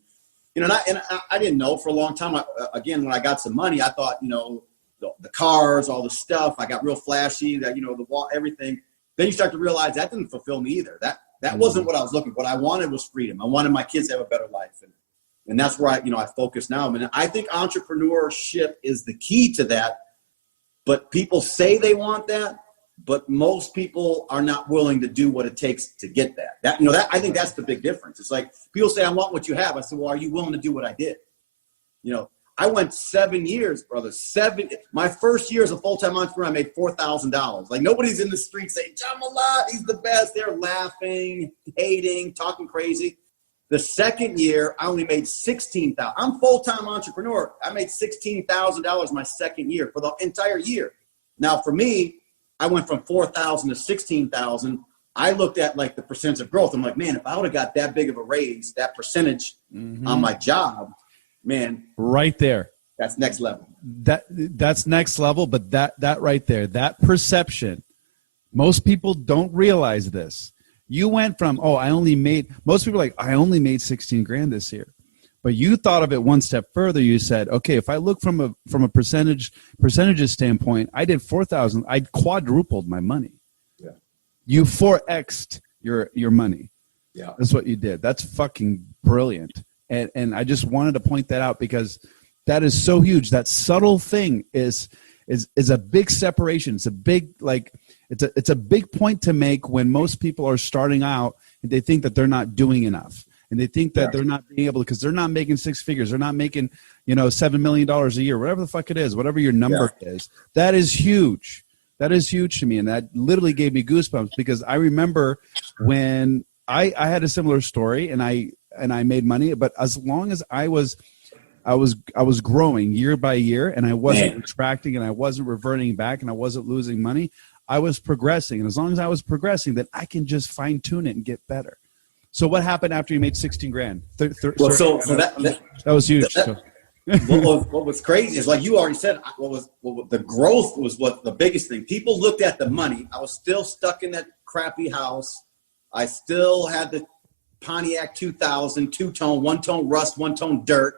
I didn't know for a long time. Again, when I got some money, I thought, the cars, all the stuff, I got real flashy, that, the wall, everything. then you start to realize that didn't fulfill me either. That wasn't what I was looking for. What I wanted was freedom. I wanted my kids to have a better life. And that's where I focus now. I mean, I think entrepreneurship is the key to that, but people say they want that, but most people are not willing to do what it takes to get that. I think that's the big difference. It's like people say, I want what you have. I said, well, are you willing to do what I did? I went 7 years, brother. My first year as a full-time entrepreneur, I made $4,000. Like nobody's in the street saying, John Malott, he's the best. They're laughing, hating, talking crazy. The second year, I only made $16,000. I'm a full-time entrepreneur. I made $16,000 my second year for the entire year. Now, for me, I went from 4,000 to 16,000. I looked at like the percentage of growth. I'm like, man, if I would have got that big of a raise, that percentage on my job, man, right there, that's next level. That's next level. But that right there, that perception, most people don't realize this. You went from, most people are like, I only made 16 grand this year. But you thought of it one step further. You said, okay, if I look from a percentages standpoint, I did 4,000. I quadrupled my money. Yeah. You 4x'd your money. Yeah. That's what you did. That's fucking brilliant. And I just wanted to point that out because that is so huge. That subtle thing is a big separation. It's a big, it's a big point to make when most people are starting out and they think that they're not doing enough. And they think that they're not being able to, because they're not making six figures. They're not making, $7 million a year, whatever the fuck it is, whatever your number is. That is huge. That is huge to me. And that literally gave me goosebumps because I remember when I had a similar story and I made money, but as long as I was growing year by year and I wasn't retracting and I wasn't reverting back and I wasn't losing money, I was progressing. And as long as I was progressing, then I can just fine tune it and get better. So what happened after you made 16 grand? That was huge. What was crazy is, like you already said, the growth was what the biggest thing. People looked at the money. I was still stuck in that crappy house. I still had the Pontiac 2000, two-tone, one-tone rust, one-tone dirt.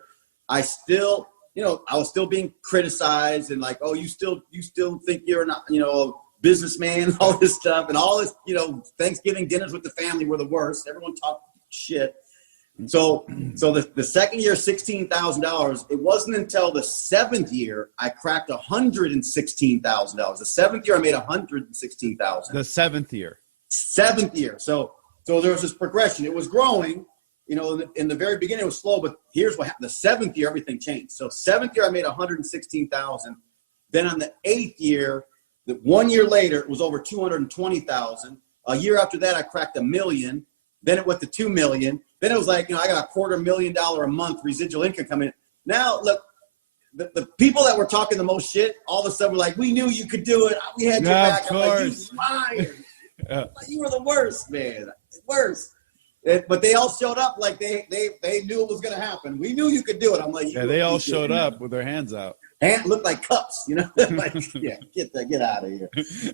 I still, I was still being criticized and like, oh, you still think you're not, a businessman, all this stuff, and all this, Thanksgiving dinners with the family were the worst. Everyone talked shit. So the second year, $16,000. It wasn't until the seventh year I cracked $116,000. The seventh year I made $116,000. The seventh year. So there was this progression. It was growing. In the very beginning it was slow, but here's what happened. The seventh year, everything changed. So seventh year I made $116,000. Then on the eighth year, 1 year later, it was over $220,000. A year after that, I cracked $1 million. Then it went to $2 million. Then it was like, I got a $250,000 a month residual income coming in. Now, look, the people that were talking the most shit, all of a sudden were like, we knew you could do it. We had your back. I'm like, you liar. Like, you were the worst, man. Worst. But they all showed up like they knew it was going to happen. We knew you could do it. I'm like, they all showed up with their hands out. And looked like cups, like, get out of here.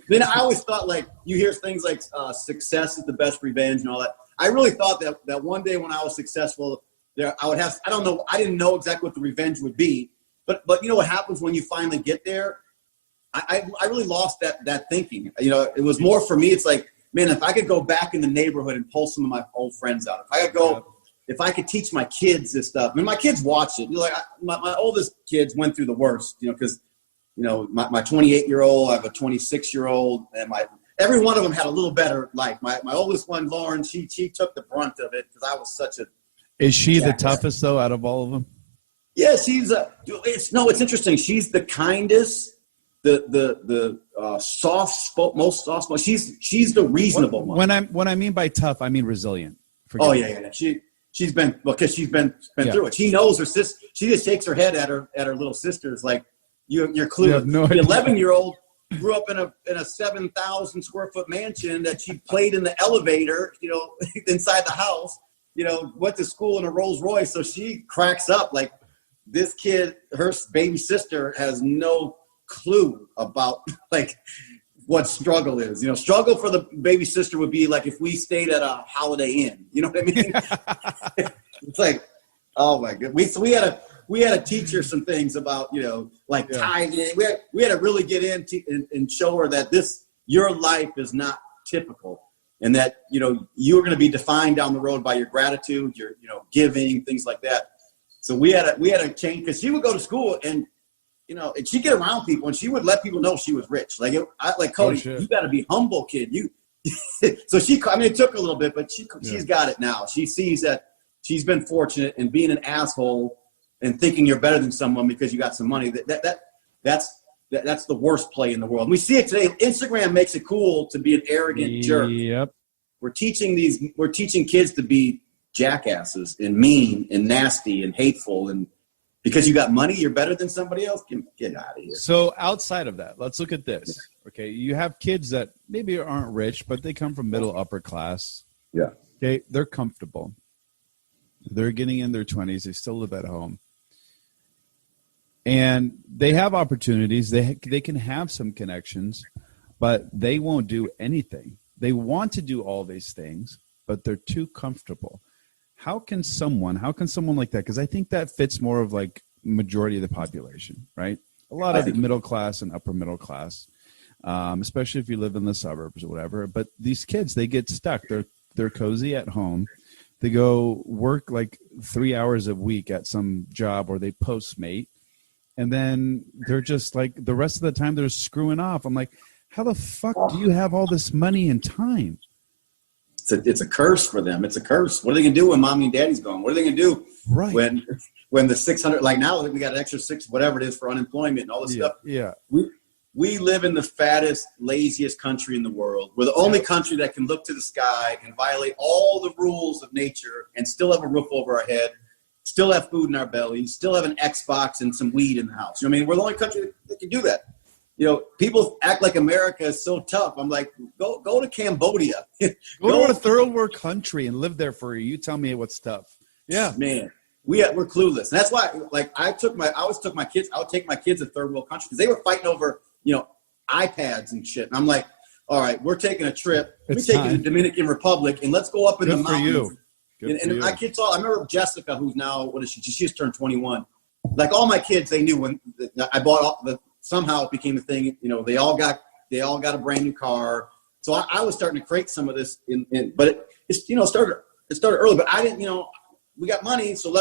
Then I always thought, like, you hear things like success is the best revenge and all that. I really thought that one day when I was successful, I would have, I don't know, I didn't know exactly what the revenge would be, but you know what happens when you finally get there? I really lost that thinking. It was more for me. It's like, man, if I could go back in the neighborhood and pull some of my old friends out, if I could teach my kids this stuff. I mean, my kids watch it. My oldest kids went through the worst, because, my 28-year-old, I have a 26-year-old, and every one of them had a little better life. My oldest one, Lauren, she took the brunt of it because I was such a. Is she the toughest though out of all of them? Yeah, she's it's interesting. She's the kindest, the most soft spoken. She's the reasonable one. When I mean by tough, I mean resilient. Oh yeah. She's been through it. She knows her sister. She just shakes her head at her little sisters like you're clueless. No the 11-year-old grew up in a 7,000 square foot mansion that she played in the elevator, inside the house. Went to school in a Rolls Royce, so she cracks up like this kid. Her baby sister has no clue about like what struggle is. Struggle for the baby sister would be like if we stayed at a Holiday Inn. You know what I mean? It's like, oh my God. We had to teach her some things about, tithing. We had to really get into and show her that your life is not typical. And that, you're going to be defined down the road by your gratitude, your, giving, things like that. So we had a change, because she would go to school and, and she'd get around people and she would let people know she was rich. Like, Cody, you got to be humble, kid. So it took a little bit, but she's got it now. She sees that she's been fortunate, and being an asshole and thinking you're better than someone because you got some money. That's the worst play in the world. And we see it today. Instagram makes it cool to be an arrogant jerk. Yep. We're teaching kids to be jackasses and mean and nasty and hateful, and because you got money, you're better than somebody else. Get out of here. So outside of that, let's look at this. Okay, you have kids that maybe aren't rich, but they come from middle upper class. Yeah. Okay, they're comfortable. They're getting in their 20s. They still live at home. And they have opportunities. They can have some connections, but they won't do anything. They want to do all these things, but they're too comfortable. How can someone like that? Because I think that fits more of like majority of the population, right? A lot of middle class and upper middle class, especially if you live in the suburbs or whatever. But these kids, they get stuck. They're cozy at home. They go work like 3 hours a week at some job, or they Postmate. And then they're just like, the rest of the time they're screwing off. I'm like, how the fuck do you have all this money and time? It's a curse for them. It's a curse. What are they going to do when mommy and daddy's gone? What are they going to do when the 600, like now we got an extra 6, whatever it is for unemployment and all this stuff. Yeah. We live in the fattest, laziest country in the world. We're the only country that can look to the sky and violate all the rules of nature and still have a roof over our head, still have food in our bellies, still have an Xbox and some weed in the house. We're the only country that can do that. People act like America is so tough. I'm like, go to Cambodia. Go to a third world country and live there for you. You tell me what's tough. Yeah, man, we're clueless. And that's why, like, I always took my kids. I would take my kids to third world countries because they were fighting over, iPads and shit. And I'm like, all right, we're taking a trip. We're taking the Dominican Republic, and let's go up in the mountains. And my kids I remember Jessica, who's now, what is she? She just turned 21. Like all my kids, they knew when I bought somehow it became a thing. They all got a brand new car. So I was starting to create some of this but it started early, but I didn't, we got money. So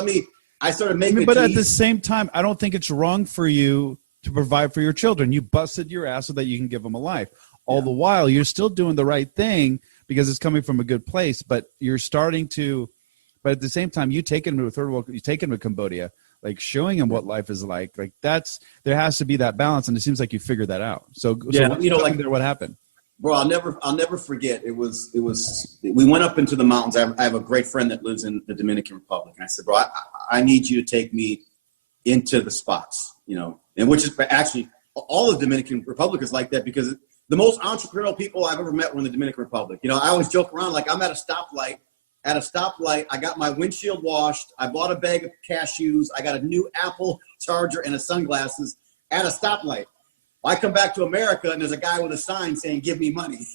I started making but at the same time, I don't think it's wrong for you to provide for your children. You busted your ass so that you can give them a life. All the while you're still doing the right thing because it's coming from a good place, but you're starting to, but at the same time, you take them to a third world, you take them to Cambodia, like showing them what life is like there has to be that balance. And it seems like you figured that out. So what happened? Bro, I'll never forget. It was, we went up into the mountains. I have a great friend that lives in the Dominican Republic. And I said, bro, I need you to take me into the spots, and which is actually all the Dominican Republic is like that, because the most entrepreneurial people I've ever met were in the Dominican Republic. I always joke around, like I'm at a stoplight. At a stoplight, I got my windshield washed. I bought a bag of cashews. I got a new Apple charger and a sunglasses at a stoplight. I come back to America and there's a guy with a sign saying, give me money.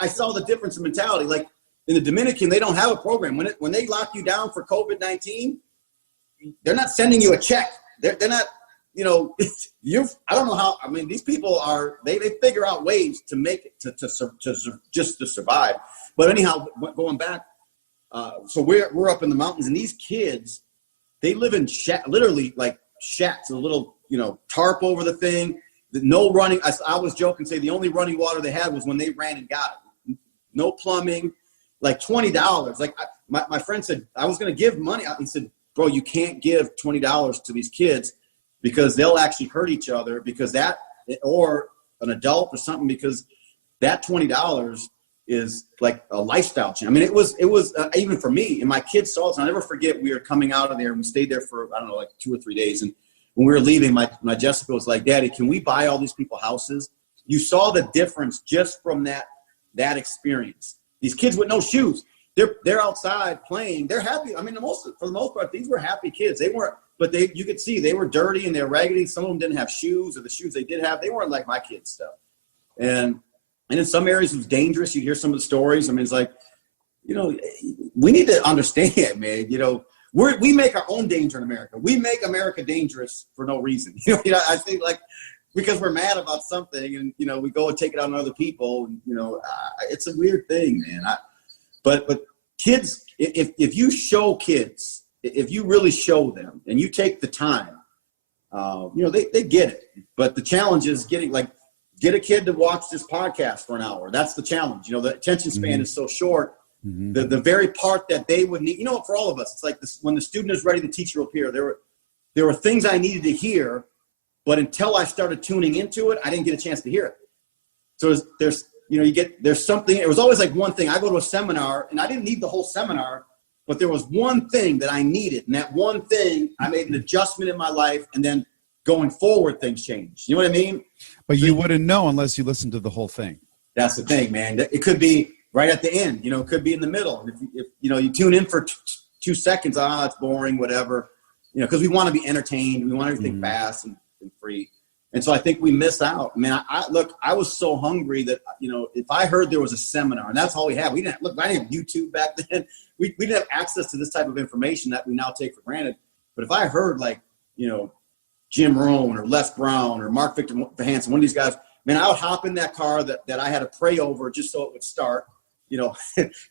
I saw the difference in mentality. Like in the Dominican, they don't have a program. When they lock you down for COVID-19, they're not sending you a check. They're not, I don't know how, these people they figure out ways to make it to survive. But anyhow, going back, so we're up in the mountains, and these kids, they live in literally like shacks, a little, tarp over the thing. No running. I was joking, say the only running water they had was when they ran and got it. No plumbing, like $20. Like my friend said, I was going to give money. He said, bro, you can't give $20 to these kids because they'll actually hurt each other or an adult or something, because that $20 is like a lifestyle change. It was even for me, and my kids saw it. I'll never forget, we were coming out of there and we stayed there for, I don't know, like 2 or 3 days. And when we were leaving, my Jessica was like, Daddy, can we buy all these people houses? You saw the difference just from that experience. These kids with no shoes, they're outside playing. They're happy. For the most part, these were happy kids. They weren't, but you could see they were dirty and they're raggedy. Some of them didn't have shoes, or the shoes they did have, they weren't like my kids' stuff. And in some areas it was dangerous. You hear some of the stories. It's like, we need to understand, man, we make our own danger in America. We make America dangerous for no reason. I think, like, because we're mad about something, and we go and take it out on other people. And, it's a weird thing, man. But kids, if you show kids, if you really show them, and you take the time, they get it. But the challenge is get a kid to watch this podcast for an hour. That's the challenge. The attention span is so short. The very part that they would need, for all of us, it's like this: when the student is ready, the teacher will appear. There were things I needed to hear, but until I started tuning into it, I didn't get a chance to hear it. So there's something. It was always like one thing. I go to a seminar, and I didn't need the whole seminar, but there was one thing that I needed, and that one thing, I made an adjustment in my life, and then going forward, things changed. You know what I mean? But you wouldn't know unless you listened to the whole thing. That's the thing, man. It could be right at the end. It could be in the middle. And if you tune in for 2 seconds, it's boring, whatever. Because we want to be entertained. We want everything fast and free. And so I think we missed out. I mean, I was so hungry that, if I heard there was a seminar, and that's all we had. I didn't have YouTube back then. We didn't have access to this type of information that we now take for granted. But if I heard Jim Rohn or Les Brown or Mark Victor Hansen, one of these guys, man, I would hop in that car that I had to pray over just so it would start,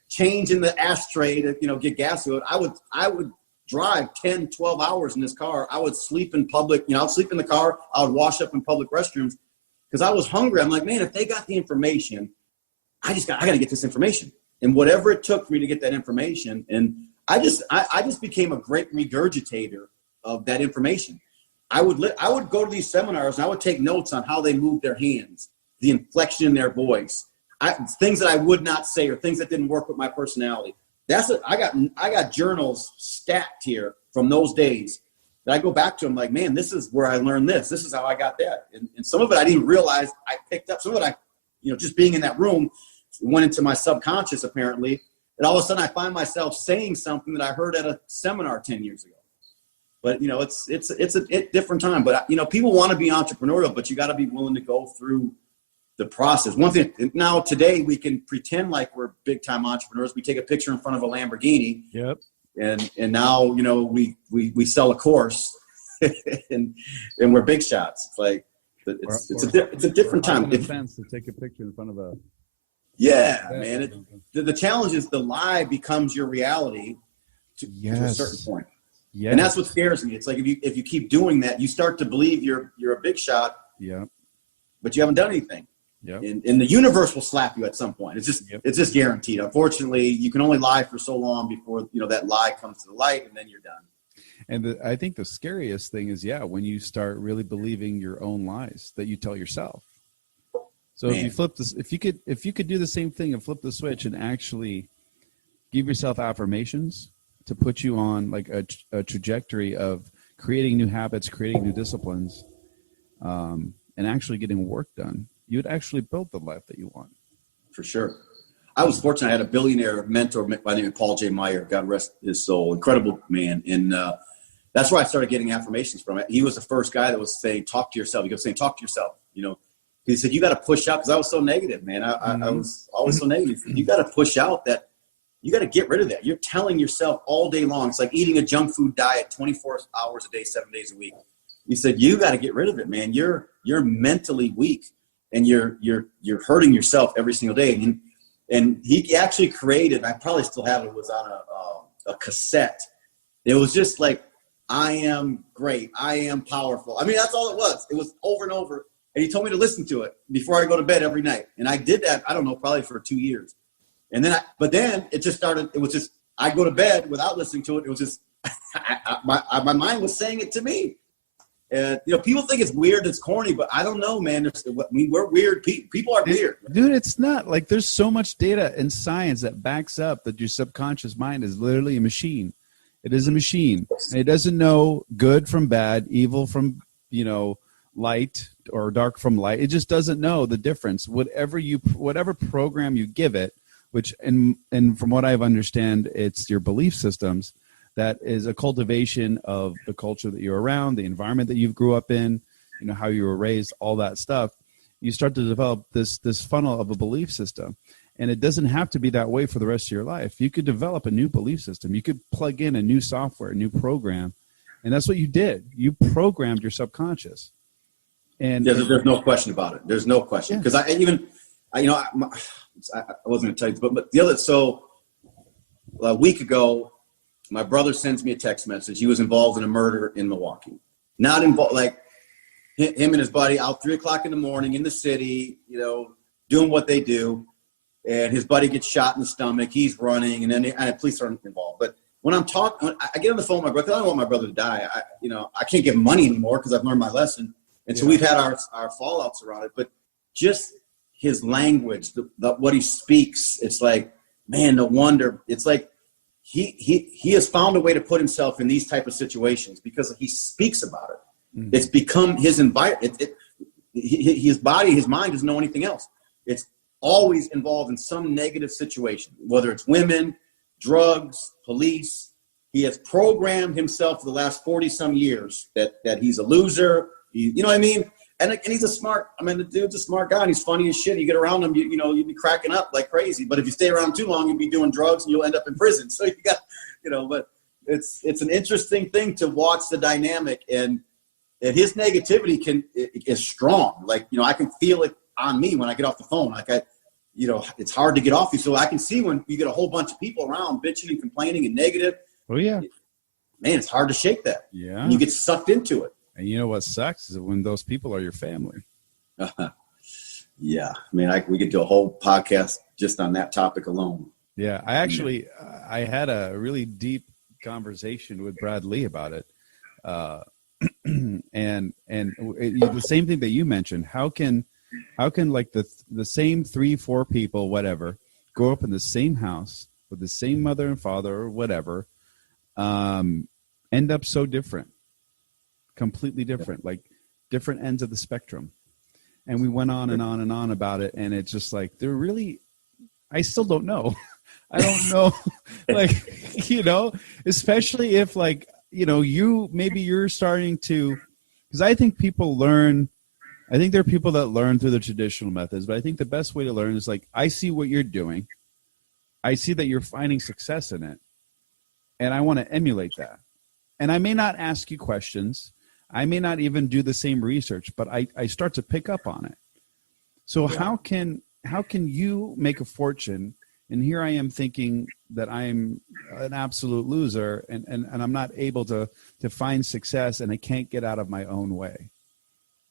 change in the ashtray to, get gas to it. I would drive 10, 12 hours in this car. I would sleep in public, I'd sleep in the car. I would wash up in public restrooms because I was hungry. I'm like, man, if they got the information, I got to get this information. And whatever it took for me to get that information. And I just became a great regurgitator of that information. I would go to these seminars and I would take notes on how they moved their hands, the inflection in their voice, things that I would not say or things that didn't work with my personality. I got journals stacked here from those days that I go back to. I'm like, man, this is where I learned this. This is how I got that. And some of it I didn't realize I picked up. Some of it just being in that room went into my subconscious apparently. And all of a sudden I find myself saying something that I heard at a seminar 10 years ago. But, it's a different time. But, people want to be entrepreneurial, but you got to be willing to go through the process. One thing, now today we can pretend like we're big time entrepreneurs. We take a picture in front of a Lamborghini. Yep. And now, we sell a course and we're big shots. It's like, it's a different time. It's fence to take a picture in front of a. Yeah, man. The challenge is the lie becomes your reality to a certain point. Yeah. And that's what scares me. It's like if you keep doing that, you start to believe you're a big shot. Yeah. But you haven't done anything. Yeah. And the universe will slap you at some point. It's just guaranteed. Unfortunately, you can only lie for so long before that lie comes to the light, and then you're done. And I think the scariest thing is when you start really believing your own lies that you tell yourself. So if you flip this, if you could do the same thing and flip the switch and actually give yourself affirmations to put you on like a trajectory of creating new habits, creating new disciplines, and actually getting work done, you would actually build the life that you want. For sure. I was fortunate. I had a billionaire mentor by the name of Paul J. Meyer, God rest his soul, incredible man. And that's where I started getting affirmations from. He was the first guy that was saying, talk to yourself. He kept saying, talk to yourself. He said, you got to push out, because I was so negative, man. I was always so negative. You got to push out that. You got to get rid of that. You're telling yourself all day long. It's like eating a junk food diet 24 hours a day, 7 days a week. He said, you got to get rid of it, man. You're mentally weak, and you're hurting yourself every single day. And he actually created, I probably still have it, was on a cassette. It was just like, I am great. I am powerful. I mean, that's all it was. It was over and over. And he told me to listen to it before I go to bed every night. And I did that, I don't know, probably for 2 years. And then, but then it just started. It was just, I go to bed without listening to it. It was just, my mind was saying it to me. And people think it's weird, it's corny, but I don't know, man. We're weird. People are weird, dude. It's not like there's so much data and science that backs up that your subconscious mind is literally a machine. It is a machine, and it doesn't know good from bad, evil from light, or dark from light. It just doesn't know the difference. Whatever program you give it. Which, and from what I understand, it's your belief systems that is a cultivation of the culture that you're around, the environment that you grew up in, how you were raised, all that stuff. You start to develop this funnel of a belief system. And it doesn't have to be that way for the rest of your life. You could develop a new belief system. You could plug in a new software, a new program. And that's what you did. You programmed your subconscious. And there's no question about it. There's no question. Because I wasn't going to tell you, but the other, so a week ago, my brother sends me a text message. He was involved in a murder in Milwaukee. Not involved, like him and his buddy out 3:00 in the morning in the city, doing what they do. And his buddy gets shot in the stomach. He's running, and then the police aren't involved. But when I'm talking, I get on the phone with my brother. I don't want my brother to die. I can't give him money anymore because I've learned my lesson. And so we've had our fallouts around it. But just his language, what he speaks, it's like, man, no wonder. It's like he has found a way to put himself in these type of situations because he speaks about it. Mm-hmm. It's become his environment. His body, his mind doesn't know anything else. It's always involved in some negative situation, whether it's women, drugs, police. He has programmed himself for the last 40 some years that he's a loser. You know what I mean? And he's the dude's a smart guy and he's funny as shit. You get around him, you'd be cracking up like crazy. But if you stay around too long, you'll be doing drugs and you'll end up in prison. So you got, but it's an interesting thing to watch the dynamic, and his negativity is strong. Like, I can feel it on me when I get off the phone. Like it's hard to get off you. So I can see when you get a whole bunch of people around bitching and complaining and negative. Oh yeah, man, it's hard to shake that. Yeah, and you get sucked into it. And you know what sucks is when those people are your family. Yeah, we could do a whole podcast just on that topic alone. Yeah, I had a really deep conversation with Brad Lee about it, and the same thing that you mentioned. How can like the same 3-4 people, whatever, grow up in the same house with the same mother and father or whatever, end up so different, completely different, like different ends of the spectrum. And we went on and on and on about it. And it's just like, I still don't know. I don't know, like, especially if like, you're starting to, because I think people learn. I think there are people that learn through the traditional methods, but I think the best way to learn is like, I see what you're doing. I see that you're finding success in it. And I want to emulate that. And I may not ask you questions. I may not even do the same research, but I start to pick up on it. So how can you make a fortune? And here I am thinking that I'm an absolute loser and I'm not able to find success and I can't get out of my own way.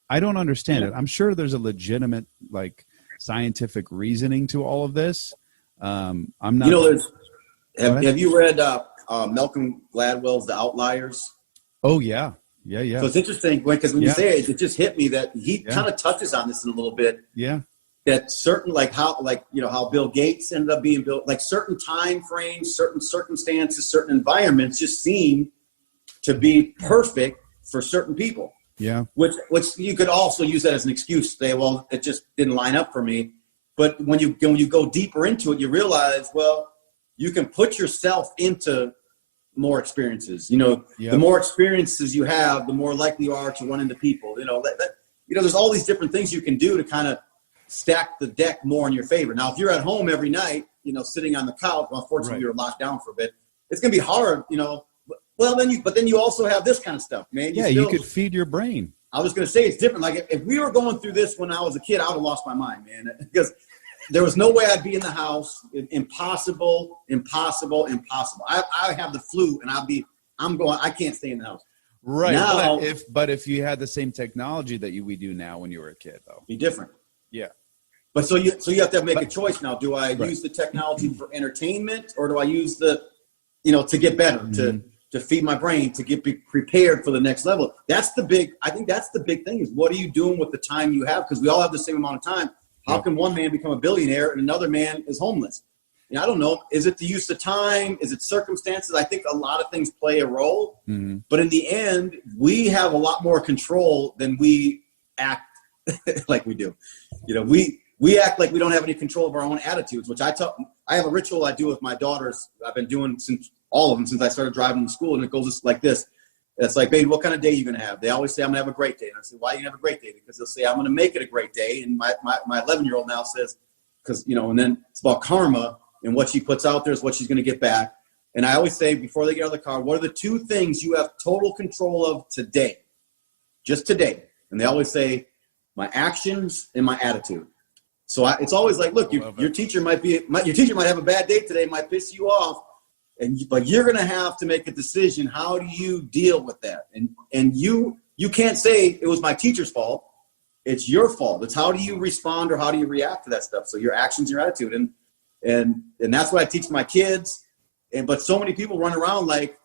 I don't understand it. I'm sure there's a legitimate, like, scientific reasoning to all of this. I'm not. Have you read Malcolm Gladwell's The Outliers? Oh yeah. Yeah. So it's interesting because when you say it, it just hit me that he kind of touches on this in a little bit. Yeah. That certain, like how Bill Gates ended up being built, like certain time frames, certain circumstances, certain environments just seem to be perfect for certain people. Yeah. Which you could also use that as an excuse to say, well, it just didn't line up for me. But when you go deeper into it, you realize, well, you can put yourself into more experiences. The more experiences you have, the more likely you are to run into people. There's all these different things you can do to kind of stack the deck more in your favor. Now, if you're at home every night, sitting on the couch, well, unfortunately you're locked down for a bit. It's going to be hard, Well, then you also have this kind of stuff, man. You could feed your brain. I was going to say it's different. Like if we were going through this when I was a kid, I would have lost my mind, man, because there was no way I'd be in the house. Impossible. I have the flu and I can't stay in the house. Right. Now, but if you had the same technology that we do now when you were a kid, though, be different. Yeah. But so you have to make a choice now. Do I use the technology for entertainment, or do I use to get better, to feed my brain, to be prepared for the next level? I think that's the big thing is what are you doing with the time you have? Because we all have the same amount of time. How can one man become a billionaire and another man is homeless? I don't know. Is it the use of time? Is it circumstances? I think a lot of things play a role. Mm-hmm. But in the end, we have a lot more control than we act like we do. We act like we don't have any control of our own attitudes, which I have a ritual I do with my daughters. I've been doing all of them since I started driving to school, and it goes just like this. It's like, baby, what kind of day are you going to have? They always say, I'm going to have a great day. And I say, why are you going to have a great day? Because they'll say, I'm going to make it a great day. And my 11-year-old now says, because, and then it's about karma, and what she puts out there is what she's going to get back. And I always say, before they get out of the car, what are the 2 things you have total control of today? Just today. And they always say, my actions, and my attitude. So it's always like, look, your teacher might have a bad day today, might piss you off, but you're going to have to make a decision. How do you deal with that? And you can't say it was my teacher's fault. It's your fault. It's how do you respond or how do you react to that stuff? So your actions, your attitude, and that's what I teach my kids. But so many people run around like,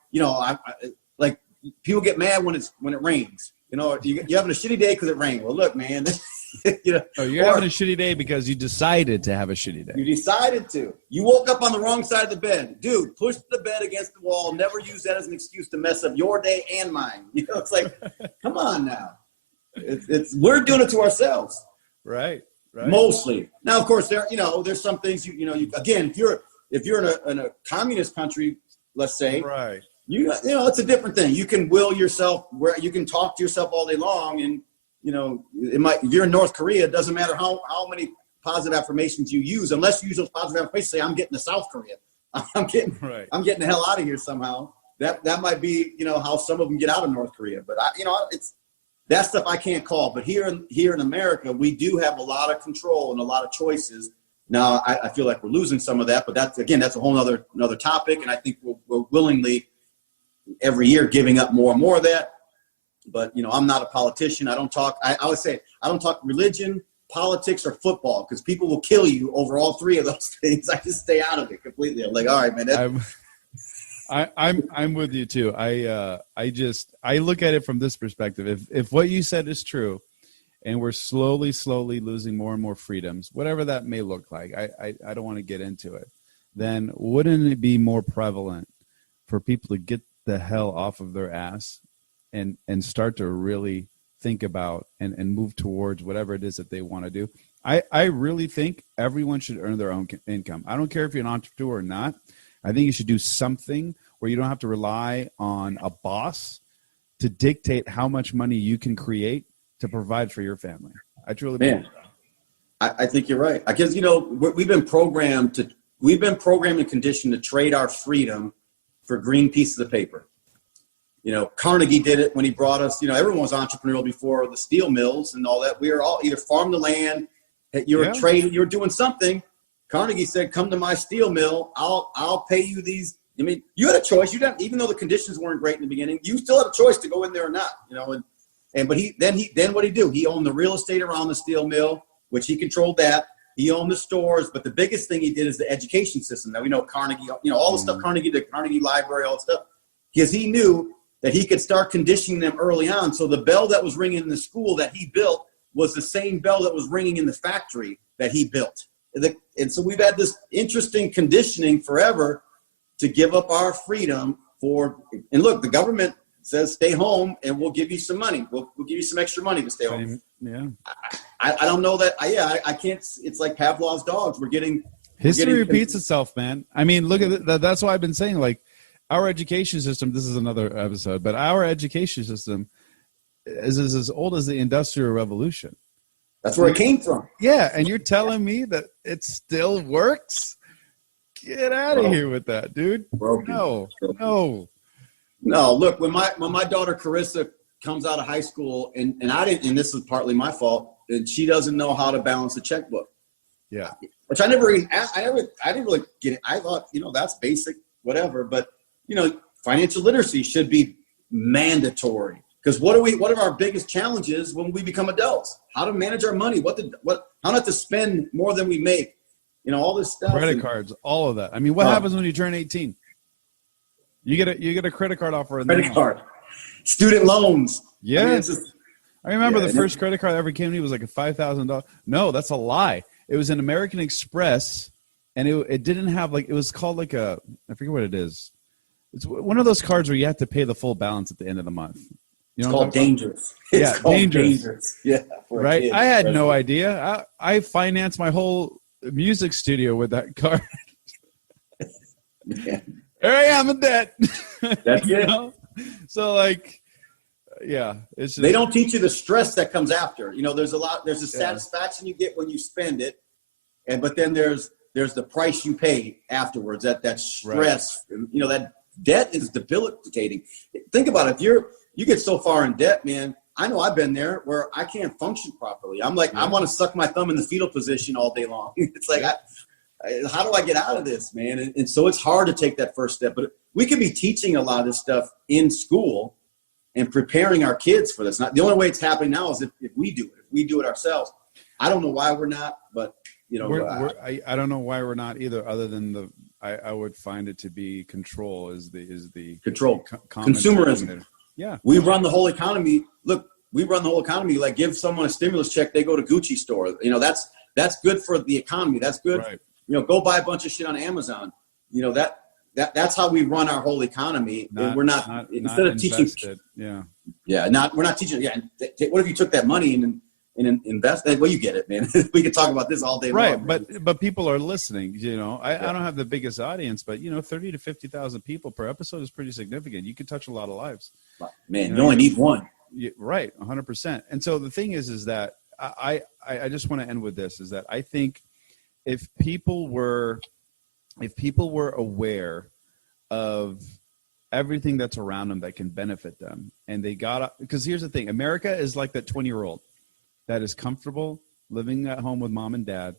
like people get mad when it rains. You're having a shitty day because it rained. Well, look, man. You're having a shitty day because you decided to have a shitty day. You decided to. You woke up on the wrong side of the bed. Dude, push the bed against the wall. Never use that as an excuse to mess up your day and mine. It's like, come on now. We're doing it to ourselves. Right. Mostly. Now, of course, there's some things again, if you're in a communist country, let's say, right. It's a different thing. You can will yourself where you can talk to yourself all day long, and if you're in North Korea, it doesn't matter how many positive affirmations you use, unless you use those positive affirmations. Say, I'm getting to South Korea. I'm getting the hell out of here somehow. That might be, how some of them get out of North Korea. But it's that stuff I can't call. But here in America, we do have a lot of control and a lot of choices. Now, I feel like we're losing some of that, but that's a whole another topic. And I think we're willingly every year giving up more and more of that. But, I'm not a politician. I always say, I don't talk religion, politics, or football, because people will kill you over all three of those things. I just stay out of it completely. I'm like, all right, man. I'm with you too. I look at it from this perspective. If what you said is true, and we're slowly losing more and more freedoms, whatever that may look like, I don't want to get into it, then wouldn't it be more prevalent for people to get the hell off of their ass and start to really think about and move towards whatever it is that they want to do? I really think everyone should earn their own income. I don't care if you're an entrepreneur or not. I think you should do something where you don't have to rely on a boss to dictate how much money you can create to provide for your family. I truly believe that. I think you're right. I guess, we've been programmed and conditioned to trade our freedom for green pieces of paper. Carnegie did it when he brought us, everyone was entrepreneurial before the steel mills and all that. We were all either farm the land, you were trading, you were doing something. Carnegie said, come to my steel mill. I'll pay you these. I mean, you had a choice. You didn't, even though the conditions weren't great in the beginning, you still had a choice to go in there or not, but then what'd he do? He owned the real estate around the steel mill, which he controlled that. He owned the stores, but the biggest thing he did is the education system. Now we know Carnegie, all the stuff Carnegie did, Carnegie Library, all that stuff, because he knew that he could start conditioning them early on. So the bell that was ringing in the school that he built was the same bell that was ringing in the factory that he built. And so we've had this interesting conditioning forever to give up our freedom and look, the government says stay home and we'll give you some money. We'll give you some extra money to stay home. Yeah. I don't know that. I can't. It's like Pavlov's dogs. History repeats itself, man. I mean, look at that. That's why I've been saying, like, our education system, this is another episode, but our education system is as old as the Industrial Revolution. That's where it came from. Yeah, and you're telling me that it still works? Get out of here with that, dude. No. Look, when my daughter Carissa comes out of high school, and this is partly my fault, and she doesn't know how to balance a checkbook. Yeah. Which I didn't really get it. I thought, that's basic, whatever. But, financial literacy should be mandatory. Because what are our biggest challenges when we become adults? How to manage our money, how not to spend more than we make, all this stuff. Credit cards, all of that. I mean, what happens when you turn 18? You get a credit card offer. Credit card, student loans. Yeah. I remember the first credit card that ever came to me was like a $5,000. No, that's a lie. It was an American Express, and it didn't have it was called I forget what it is. It's one of those cards where you have to pay the full balance at the end of the month. It's called Dangerous. It's called Dangerous. Yeah. Right. I had no idea. I financed my whole music studio with that card. Yeah. Here I am in debt. That's it. So yeah, it's just, they don't teach you the stress that comes after. There's a satisfaction you get when you spend it, but then there's the price you pay afterwards. That stress, right. That debt is debilitating. Think about it. If you get so far in debt, man, I know I've been there where I can't function properly. I'm like, I want to suck my thumb in the fetal position all day long. It's like, how do I get out of this, man? And so it's hard to take that first step. But we could be teaching a lot of this stuff in school and preparing our kids for this. Not the only way it's happening now is if we do it. If we do it ourselves. I don't know why we're not, but you know, I don't know why we're not either. Other than I would find it to be control is the control consumerism. Yeah, we run the whole economy. Look, we run the whole economy. Like, give someone a stimulus check, they go to Gucci store. You know, that's good for the economy. That's good. Right. You know, go buy a bunch of shit on Amazon. You know, that's how we run our whole economy. We're not instead of teaching. Yeah. We're not teaching. Yeah. What if you took that money and invest? Well, you get it, man. We could talk about this all day long. Right, but people are listening. You know, I don't have the biggest audience, but you know, 30 to 50,000 people per episode is pretty significant. You can touch a lot of lives. Man, you only need one. Right, 100%. And so the thing is that I just want to end with this: is that I think if people were aware of everything that's around them that can benefit them, and they because here's the thing: America is like that 20-year-old that is comfortable living at home with mom and dad.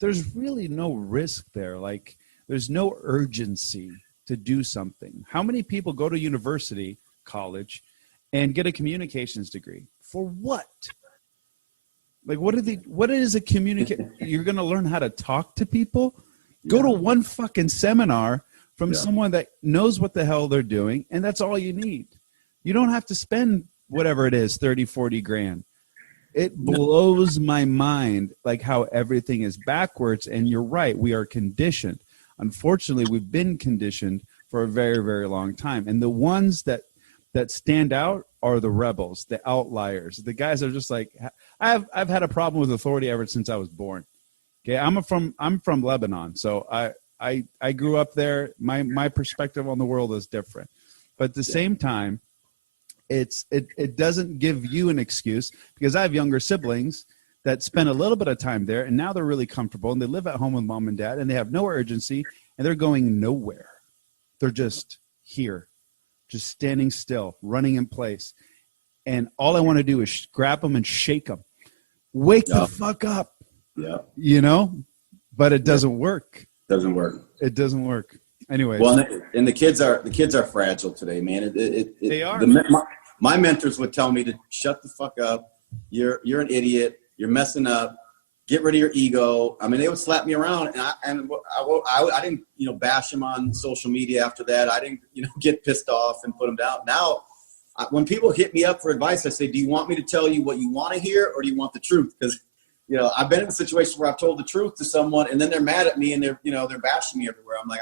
There's really no risk there. Like, there's no urgency to do something. How many people go to university, college, and get a communications degree? For what? Like, what is a you're going to learn how to talk to people? Go to one fucking seminar from someone that knows what the hell they're doing, and that's all you need. You don't have to spend whatever it is, 30, 40 grand. It blows my mind, like, how everything is backwards. And you're right, we are conditioned. Unfortunately, we've been conditioned for a very, very long time. And the ones that stand out are the rebels, the outliers, the guys that are just like, I've had a problem with authority ever since I was born. Okay, I'm from Lebanon, so I grew up there. My perspective on the world is different, but at the same time, it doesn't give you an excuse, because I have younger siblings that spend a little bit of time there, and now they're really comfortable, and they live at home with mom and dad, and they have no urgency, and they're going nowhere. They're just here, just standing still, running in place, and all I want to do is grab them and shake them. Wake the fuck up. Yeah. You know, but it doesn't work. It doesn't work. Anyways. Well, and the kids are fragile today, man. They are. My mentors would tell me to shut the fuck up. You're an idiot. You're messing up. Get rid of your ego. I mean, they would slap me around, and I didn't, you know, bash them on social media after that. I didn't, you know, get pissed off and put them down. Now, when people hit me up for advice, I say, do you want me to tell you what you want to hear, or do you want the truth? Because, you know, I've been in a situation where I've told the truth to someone, and then they're mad at me, and they're bashing me everywhere. I'm like,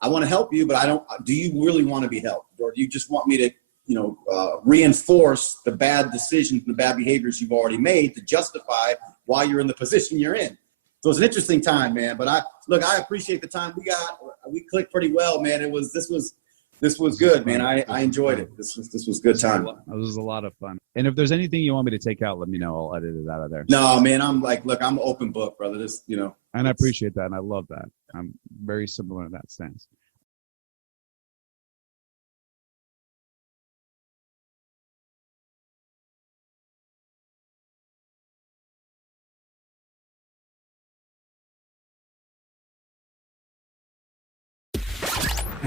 I want to help you, but do you really want to be helped? Or do you just want me to, you know, reinforce the bad decisions and the bad behaviors you've already made to justify why you're in the position you're in? So it's an interesting time, man. But I appreciate the time we got. We clicked pretty well, man. This was good, man. I enjoyed it. This was good time. This was a lot of fun. And if there's anything you want me to take out, let me know. I'll edit it out of there. No, man. I'm like, look, I'm an open book, brother. This, you know. And I appreciate that, and I love that. I'm very similar in that stance.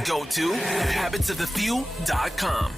Go to habitsofthefew.com.